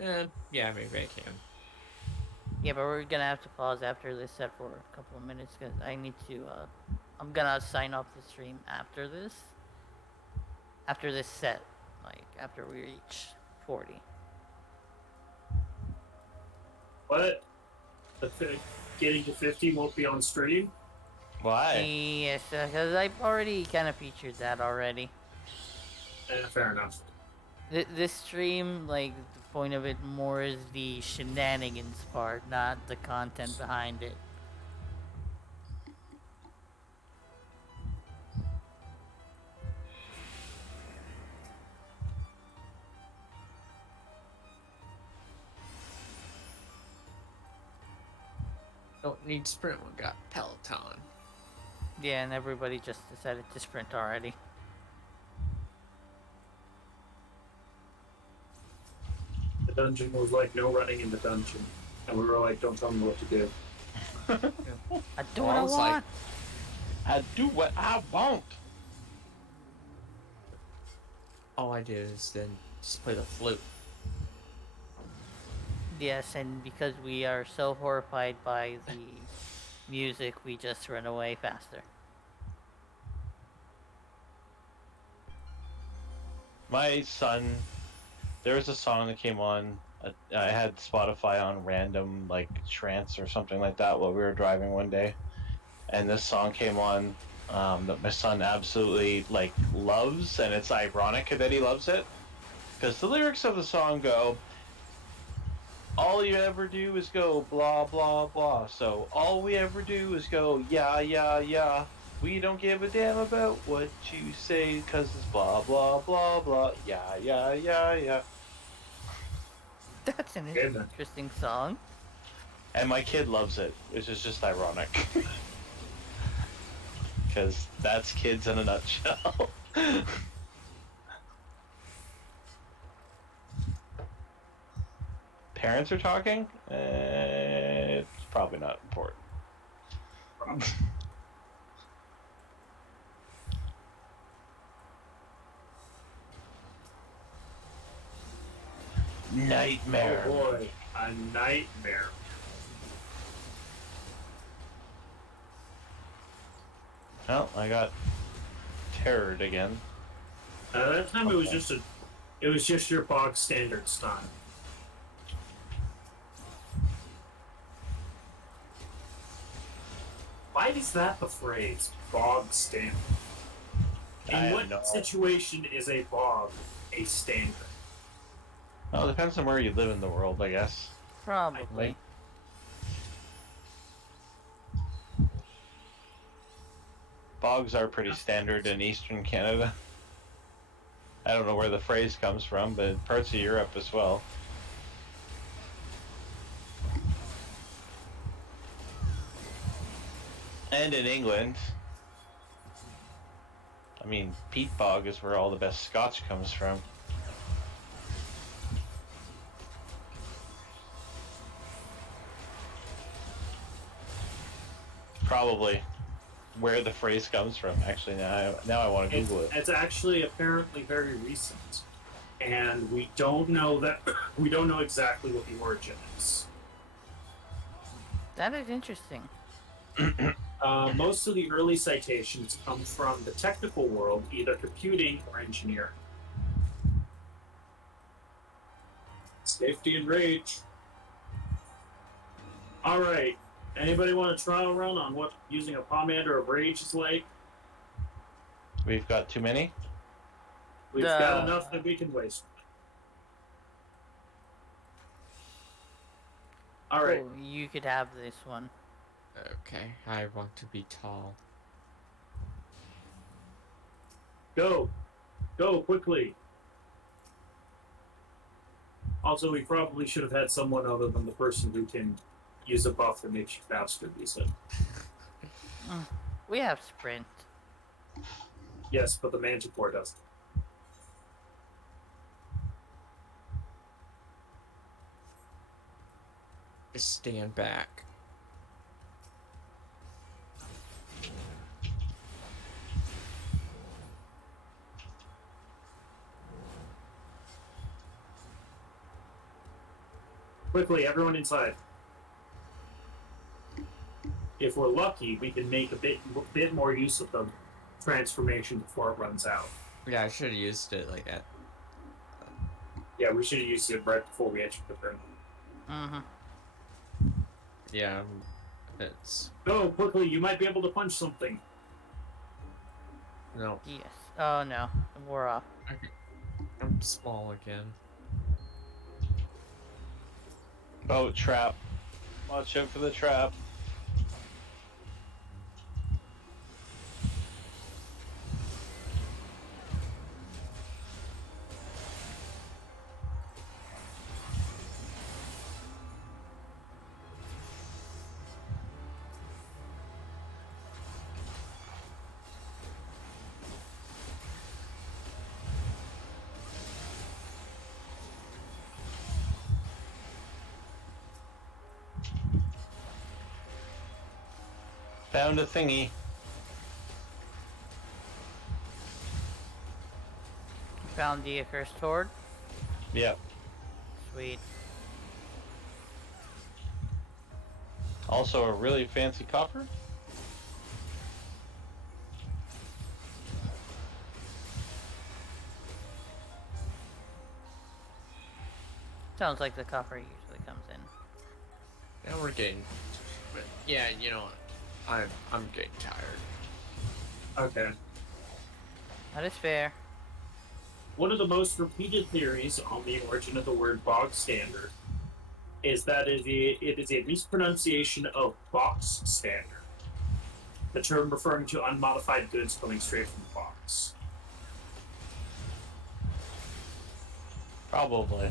Yeah, maybe I can. yeah, but we're gonna have to pause after this set for a couple of minutes because I need to. I'm gonna sign off the stream after this. After this set, like after we reach 40. What? Getting to 50 won't be on stream? Why? Yes, because I've already kind of featured that already. Fair enough. This stream, like, the point of it more is the shenanigans part, not the content behind it. Don't need sprint, we got Peloton. Yeah, and everybody just decided to sprint already. dungeon was like, no running in the dungeon. And we were like, don't tell me what to do. I do Well, what I I was like- want. I do what I want. All I did is then just play the flute. Yes, and because we are so horrified by the music, we just run away faster. My son, there was a song that came on. I had Spotify on random, like trance or something like that, while we were driving one day, and this song came on that my son absolutely like loves, and it's ironic that he loves it because the lyrics of the song go, "All you ever do is go blah blah blah." So all we ever do is go yeah yeah yeah. We don't give a damn about what you say because it's blah blah blah blah. Yeah yeah yeah yeah. That's an Okay, then. interesting song. And my kid loves it, which is just ironic. Because that's kids in a nutshell. Parents are talking? It's probably not important. Nightmare. Oh boy, a nightmare. Well, I got terrored again. That time it was Okay. just your box standard style. Why is that the phrase bog standard? I In have what no- situation is a bog a standard? Well, it depends on where you live in the world, I guess. Probably. Bogs are pretty standard in eastern Canada. I don't know where the phrase comes from, but parts of Europe as well. And in England. I mean, peat bog is where all the best scotch comes from. Probably where the phrase comes from. Actually, now I want to Google it. It's actually apparently very recent, and we don't know we don't know exactly what the origin is. That is interesting. Most of the early citations come from the technical world, either computing or engineering. Safety and rage. All right. Anybody want a trial run on what using a pomander of rage is like? We've got too many. We've got enough that we can waste. All right. Oh, you could have this one. Okay, I want to be tall. Go. Go quickly. Also, we probably should have had someone other than the person who can use a buff that makes you faster use it. We have sprint. Yes, but the Manticore doesn't. Just stand back. Quickly, everyone inside. If we're lucky, we can make a bit more use of the transformation before it runs out. Yeah, I should have used it like that. Yeah, we should have used it right before we entered the room. Mm-hmm. Yeah, it's Go quickly, you might be able to punch something. no. Yes. Oh no, we're off. I'm small again. Oh, trap. Watch out for the trap. Found a thingy. Found the accursed horde. Yep. Sweet. Also a really fancy copper. Sounds like the copper usually comes in. Now we're getting. But yeah, you know, I'm getting tired. Okay. That is fair. One of the most repeated theories on the origin of the word bog standard is that it is a mispronunciation of box standard, the term referring to unmodified goods coming straight from the box. Probably.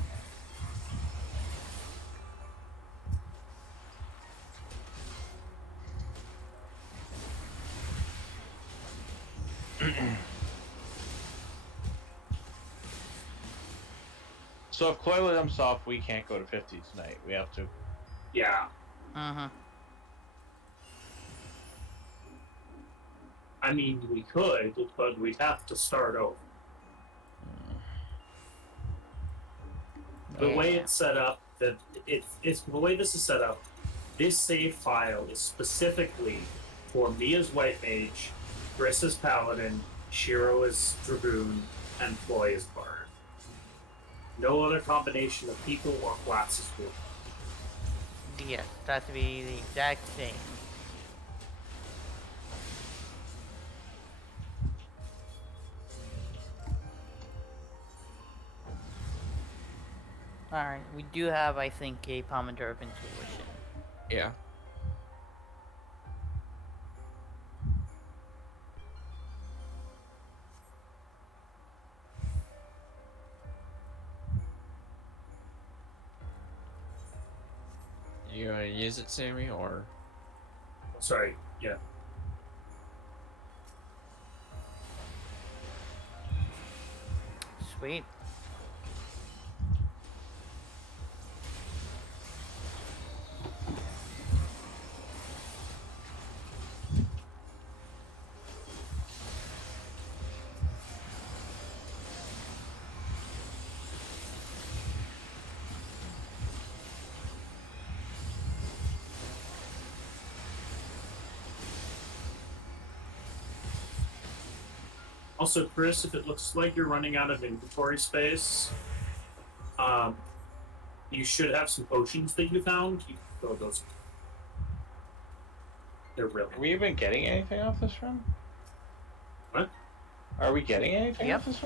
So if Chloe jumps off, we can't go to 50 tonight. We have to. Yeah. Mm-hmm. I mean, we could, but we'd have to start over. The way Yeah. it's set up, it's the way this is set up. This save file is specifically for me as White Mage, Chris as Paladin, Shiro as Dragoon, and Ploy as Bard. No other combination of people or classes will. Yes, that to be the exact same. Alright, we do have, I think, a Pomander of Intuition. Yeah. You gonna use it, Sammy, or? Sorry, yeah. Sweet. Also, Chris, if it looks like you're running out of inventory space, you should have some potions that you found. You can throw those. They're really. Are we even getting anything off this run? What? Are we getting anything Yep. off this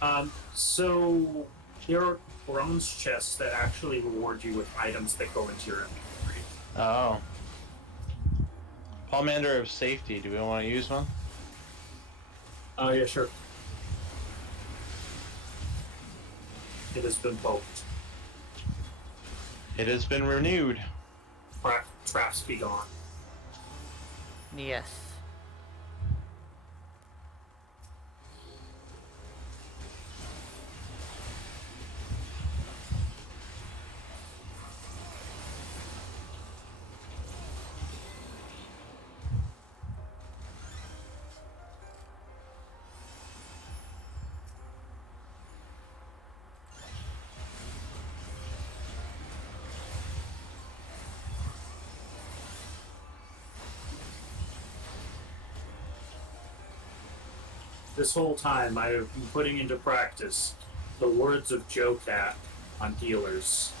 run? So there are bronze chests that actually reward you with items that go into your inventory. Oh. Pomander of Safety. Do we want to use one? Oh, yeah, sure. It has been poked. It has been renewed. Traps be gone. Yes. This whole time, I have been putting into practice the words of Joe Cat on healers.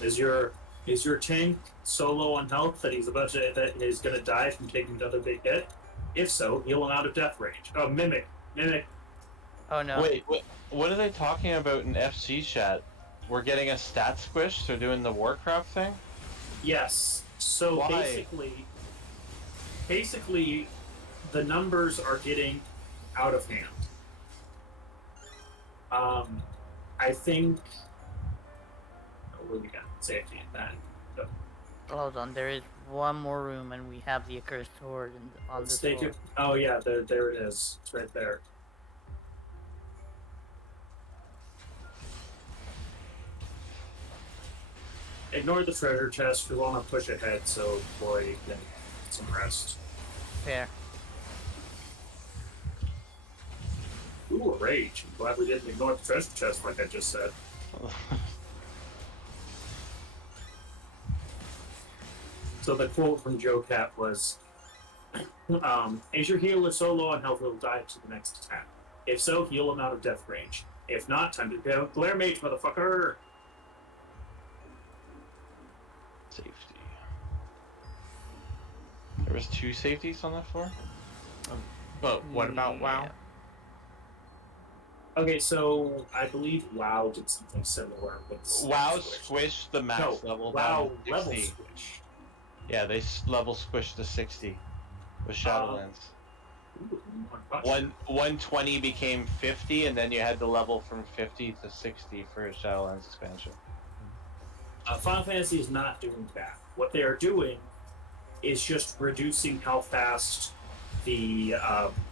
Is your tank solo on health that that is going to die from taking another big hit? If so, heal him out of death range. Oh, mimic. Oh no. Wait, what are they talking about in FC chat? We're getting a stat squish? They're doing the Warcraft thing? Yes. So Why? basically, the numbers are getting out of hand. I think. What we got? Safety and that. So, Hold on, there is one more room and we have the accursed horde on let's this take floor. it. Oh yeah, there it is. It's right there. Ignore the treasure chest. We want to push ahead so boy can get some rest. Fair. Ooh, a rage. I'm glad we didn't ignore the treasure chest like I just said. So the quote from Joe Cat was, is your healer so low on health he'll die to the next attack? If so, heal him out of death range. If not, time to go. Glare mage, motherfucker! Safety. There was 2 safeties on that floor? But what about WoW? Yeah. Okay, so I believe WoW did something similar with WoW Squish. squished the max level WoW down to level 60. Squish. Yeah, they level squished to 60 with Shadowlands. Ooh, 120 became 50, and then you had to level from 50 to 60 for Shadowlands expansion. Final Fantasy is not doing that. What they are doing is just reducing how fast the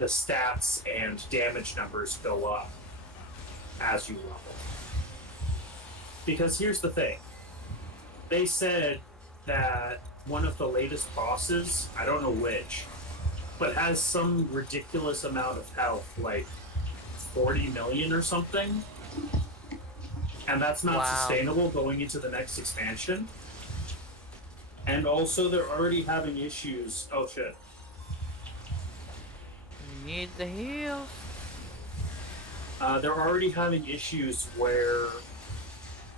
stats and damage numbers go up as you level. Because here's the thing. They said that one of the latest bosses, I don't know which, but has some ridiculous amount of health, like 40 million or something. And that's not sustainable going into the next expansion. And also, they're already having issues. Oh shit. Need the heal. They're already having issues where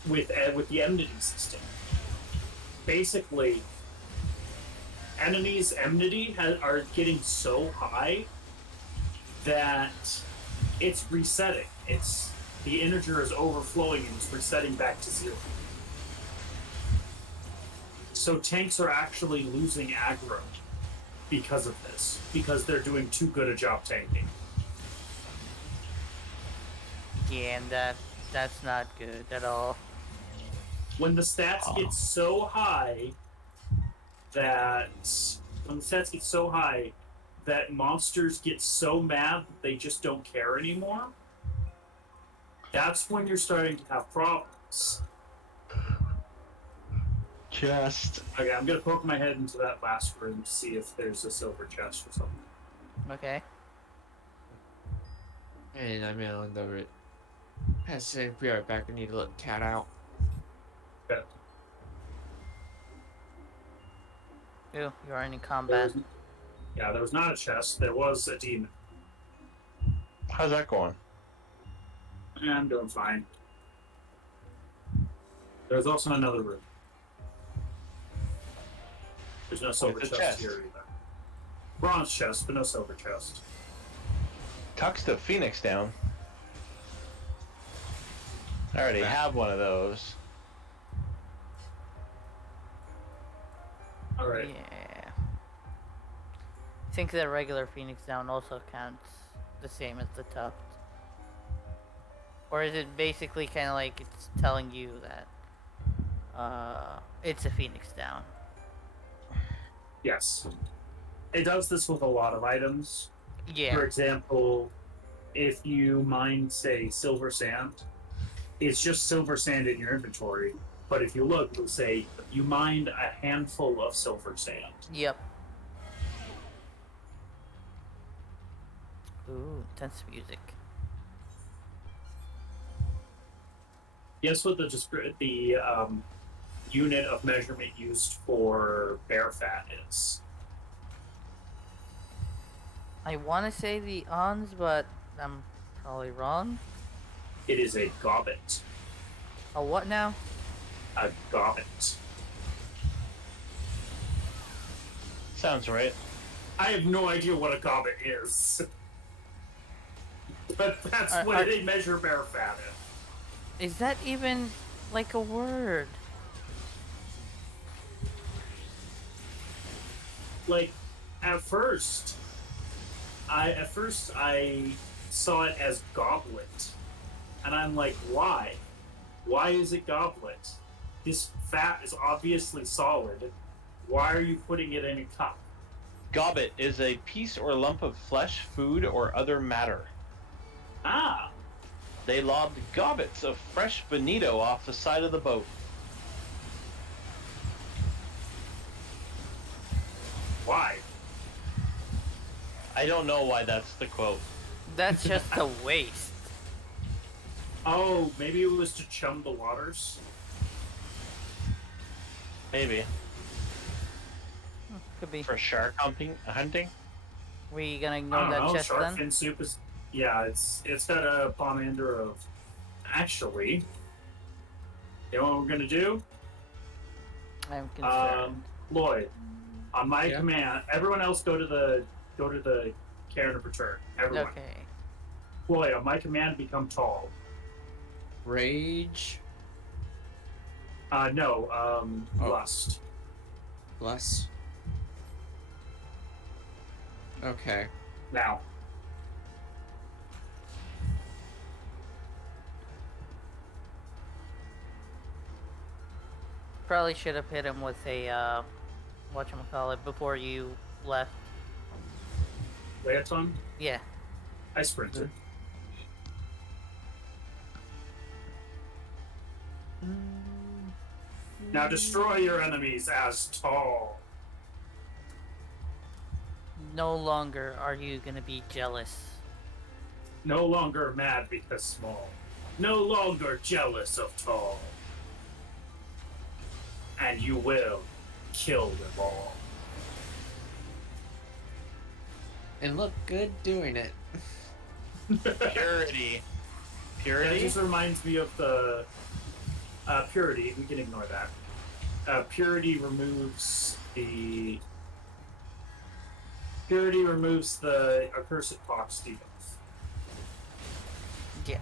with the enmity system. Basically, enemies' enmity are getting so high that it's resetting. It's the integer is overflowing and it's resetting back to 0. So tanks are actually losing aggro because of this, because they're doing too good a job tanking. Yeah, and that's not good at all. When the stats get so high that monsters get so mad that they just don't care anymore, that's when you're starting to have problems. Chest. Okay, I'm gonna poke my head into that last room to see if there's a silver chest or something. Okay. And I'm on the has to say, be right back. I need to let Cat out. Okay. Ooh, you are in combat. There was not a chest. There was a demon. How's that going? I'm doing fine. There's also another room. There's no silver chest here either. Bronze chest, but no silver chest. Tucks the Phoenix down. I already have one of those. Alright. Yeah. I think the regular Phoenix down also counts the same as the tuft. Or is it basically kind of like it's telling you that it's a Phoenix down? Yes. It does this with a lot of items. Yeah. For example, if you mine, say, silver sand, it's just silver sand in your inventory. But if you look, it'll say you mined a handful of silver sand. Yep. Ooh, intense music. Guess what the unit of measurement used for bear fat is? I want to say the ons, but I'm probably wrong. It is a gobbet. A what now? A gobbet. Sounds right. I have no idea what a gobbet is. But that's what they measure bear fat in. Is that even like a word? Like, at first I saw it as goblet. And I'm like, why? Why is it goblet? This fat is obviously solid. Why are you putting it in a cup? Gobbet is a piece or lump of flesh, food, or other matter. Ah. They lobbed gobbets of fresh bonito off the side of the boat. Why? I don't know why that's the quote. That's just a waste. Oh, maybe it was to chum the waters. Maybe Could be. for shark hunting. We gonna I ignore don't that know. chest Shark then? fin soup is. Yeah, it's got a pomander of. Actually, you know what we're gonna do? I'm concerned. Lloyd, on my Yeah. command, everyone else go to the cairn of return. Everyone. Okay. Lloyd, on my command, become tall. Rage. No. Oh. Lust. Bless. Okay. Now. Probably should have hit him with a whatchamacallit before you left. Leoton. Yeah. I sprinted. Now destroy your enemies as tall. No longer are you gonna be jealous. No longer mad because small. No longer jealous of tall. And you will kill them all. And look good doing it. Purity. That Purity? just reminds me of the purity. We can ignore that. Purity removes the accursed pox debuff. Yes.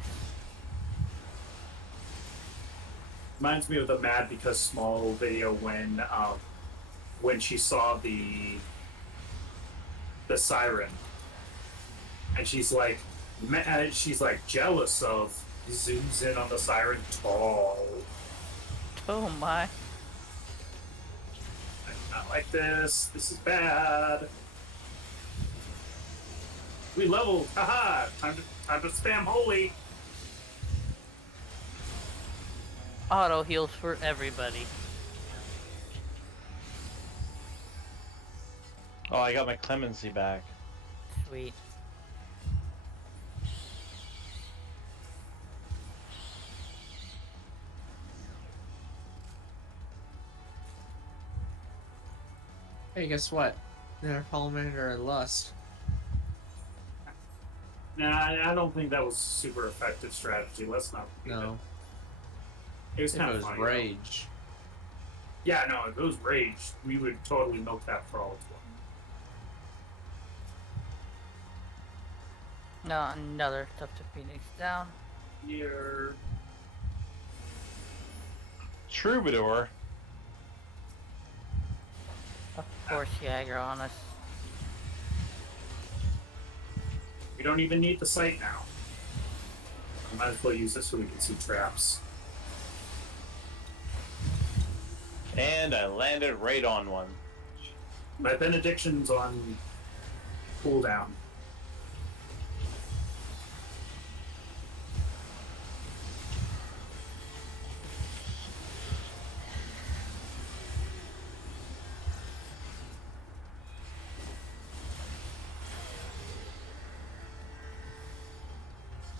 Reminds me of the mad because small video when she saw the siren, and she's like jealous of. Zooms in on the siren. Tall. Oh my. I do not like this. This is bad. We leveled. Haha. Time to spam holy. Auto heals for everybody. Oh, I got my clemency back. Sweet. Hey, guess what? They're Pomander and Lust. Nah, I don't think that was a super effective strategy. Let's not. No. It was If kind it of was funny. Though. Rage. Yeah, no, if it was rage, we would totally milk that for all it's worth. No, another tough to Phoenix down. Here. Troubadour. Of course, Jagger on us. We don't even need the sight now. Might as well use this so we can see traps. And I landed right on one. My benediction's on cooldown.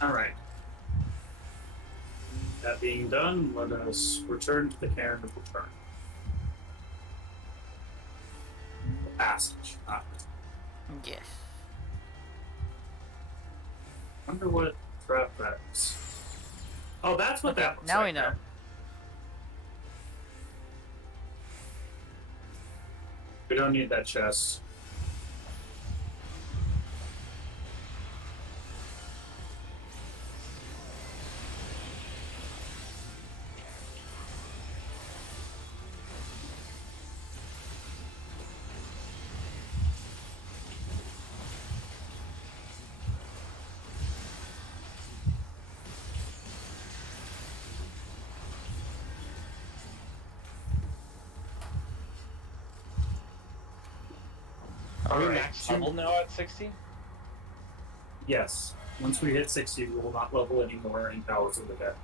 Alright. That being done, let us return to the cairn of return. The passage. Yes. Wonder what trap that is. Oh, that's what Okay, that looks now like we know. there. We don't need that chest. Are we Alright, max level now at 60? Yes. Once we hit 60, we will not level anymore in Powers of the Dead.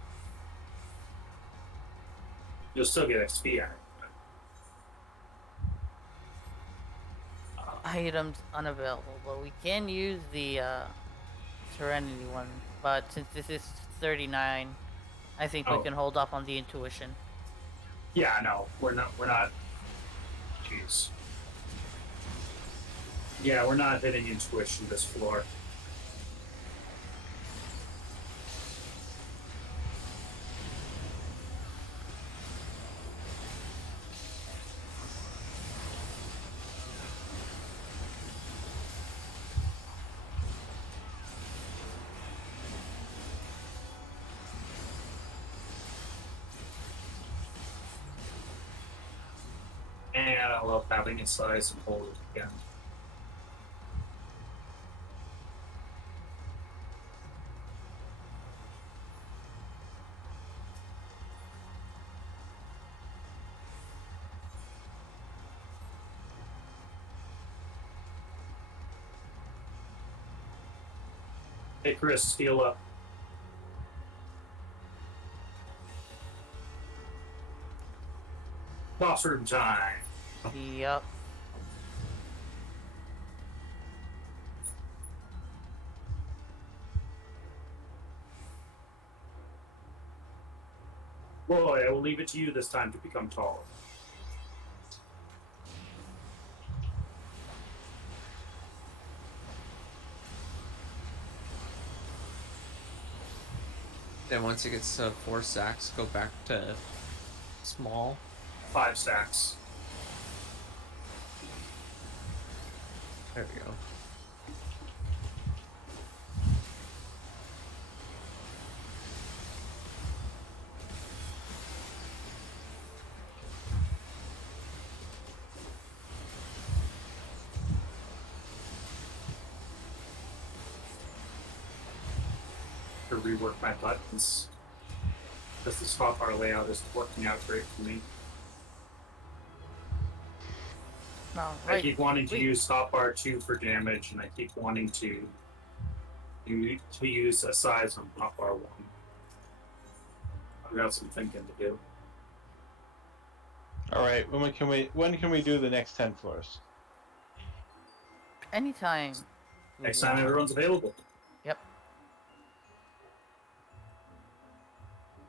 You'll still get XP on it. items unavailable, but we can use the Serenity one. But since this is 39, I think we Oh. can hold off on the intuition. Yeah, no, we're not. We're not. Jeez. Yeah, we're not hitting intuition this floor. And I love having it size and hold it again. Hey, Chris, steal up. Boss room time. Yep. Boy, I will leave it to you this time to become taller. Then once it gets to 4 sacks, go back to small. 5 stacks. There we go. To rework my buttons. Because the spot bar layout is working out great for me. No, I right. keep wanting to Wait. use hotbar 2 for damage, and I keep wanting to use a size on hotbar 1. I've got some thinking to do. All right. When can we do the next 10 floors? Anytime. Next time everyone's available. Yep.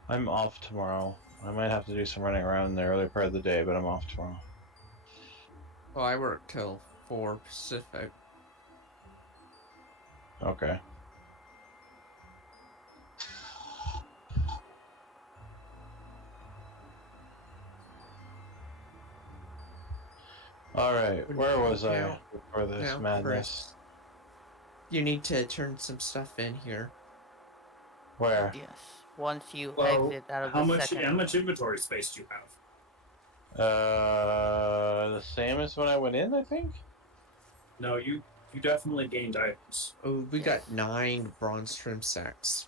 I'm off tomorrow. I might have to do some running around in the early part of the day, but I'm off tomorrow. Well, I work till 4 Pacific. Okay. All right. Where was I before this Now, madness? Chris, you need to turn some stuff in here. Where? Yes. Once you Well, exit out of how the much second. how much inventory space do you have? The same as when I went in, I think. No, you definitely gained items. Oh, we Yes. got 9 bronze trim sacks.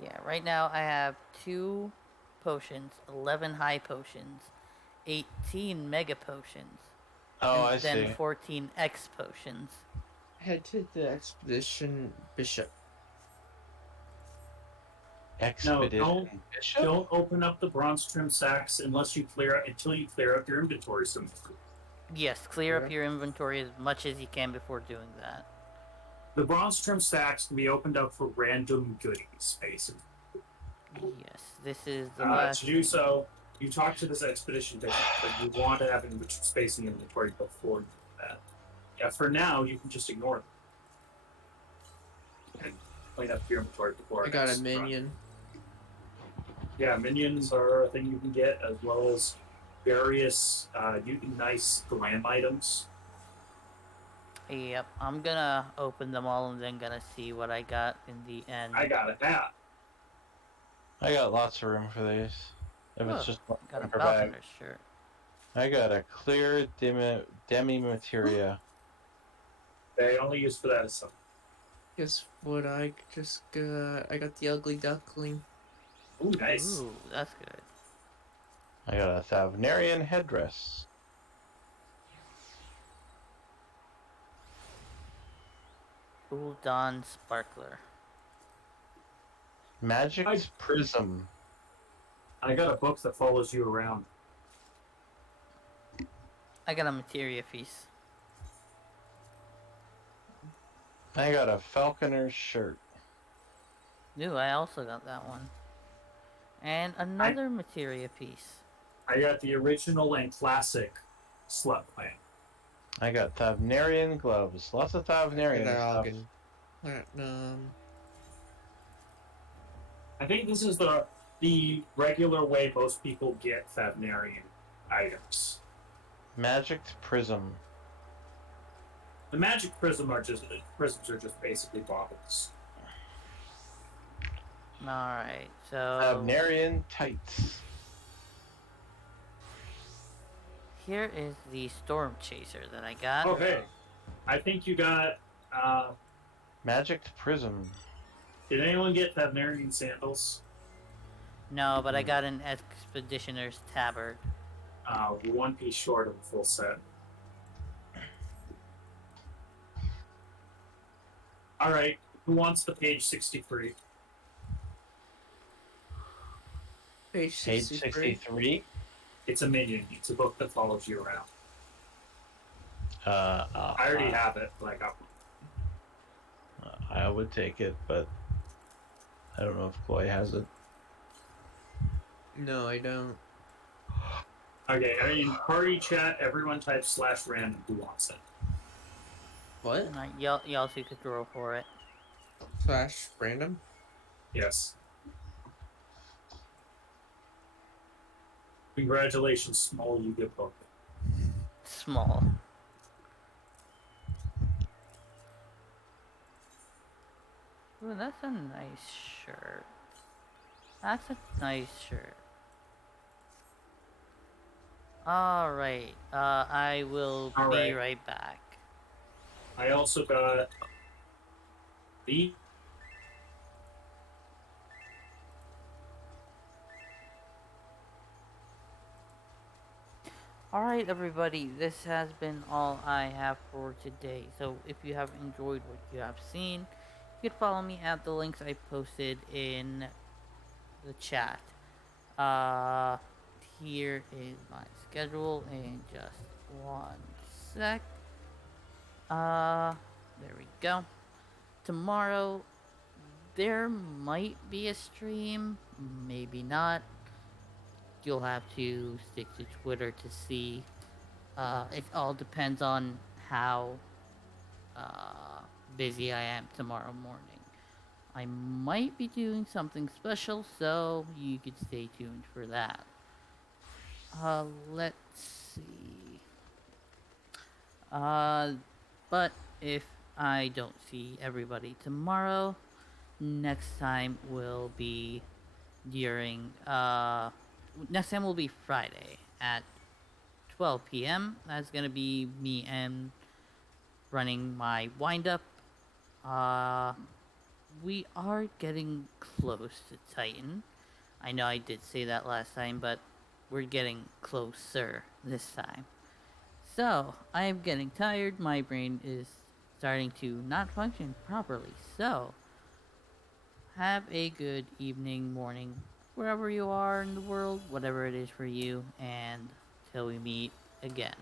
Yeah, right now I have 2 potions, 11 high potions, 18 mega potions, Oh, I and then see. 14 X potions. Head to the expedition bishop. Expedition Bishop? Don't open up the bronze trim sacks until you clear out your inventory some. Yes, clear up your inventory as much as you can before doing that. The bronze trim stacks can be opened up for random goodies, basically. Yes, this is the last. To do so, you talk to this expedition bishop, but you want to have space in the inventory before you do that. Yeah, for now, you can just ignore them. And clean up your inventory before I got a minion. Yeah, minions are a thing you can get, as well as various nice glam items. Yep, I'm gonna open them all and then gonna see what I got in the end. I got a hat. I got lots of room for these. If it's just got a per bag. falconer shirt. I got a clear demi materia. They only use for that as something. Guess what I just got? I got the ugly duckling. Ooh, nice. Ooh, that's good. I got a Thavnarian headdress. Uldan Sparkler. Magic's Prism. I got a book that follows you around. I got a materia piece. I got a falconer's shirt. Ooh, I also got that one. And I another materia piece. I got the original and classic slut plane. I got Thavnarian gloves. Lots of Thavnarian stuff. Dragon. Platinum. I think this is the regular way most people get Thavnarian items. Magicked prism. The magic prisms are just basically baubles. Alright, so Thavnarian tights. here is the storm chaser that I got. Okay, I think you got. Magicked prism. Did anyone get Thavnarian sandals? No, but I got an expeditioner's tabard. One piece short of a full set. All right, who wants the page 63? Page Page 63. 63. It's a minion. It's a book that follows you around. Uh, I already have it, but I got one. I would take it, but I don't know if Chloe has it. No, I don't. Okay, I mean, party chat, everyone type /random who wants it. What? Alright, y'all two could roll for it. Slash random? Yes. Congratulations, small, you get book. Small. Ooh, that's a nice shirt. That's a nice shirt. Alright, I will be Alright. right back. I also got the Alright, everybody, this has been all I have for today. So, if you have enjoyed what you have seen, you could follow me at the links I posted in the chat. Here is my schedule in just one sec. There we go. Tomorrow, there might be a stream, maybe not. You'll have to stick to Twitter to see. It all depends on how busy I am tomorrow morning. I might be doing something special, so you could stay tuned for that. Let's see. But if I don't see everybody tomorrow, next time will be during next time will be Friday at 12 p.m. That's gonna be me and running my wind up. We are getting close to Titan. I know I did say that last time, but we're getting closer this time. So, I am getting tired. My brain is starting to not function properly. So, have a good evening, morning, wherever you are in the world, whatever it is for you, and till we meet again.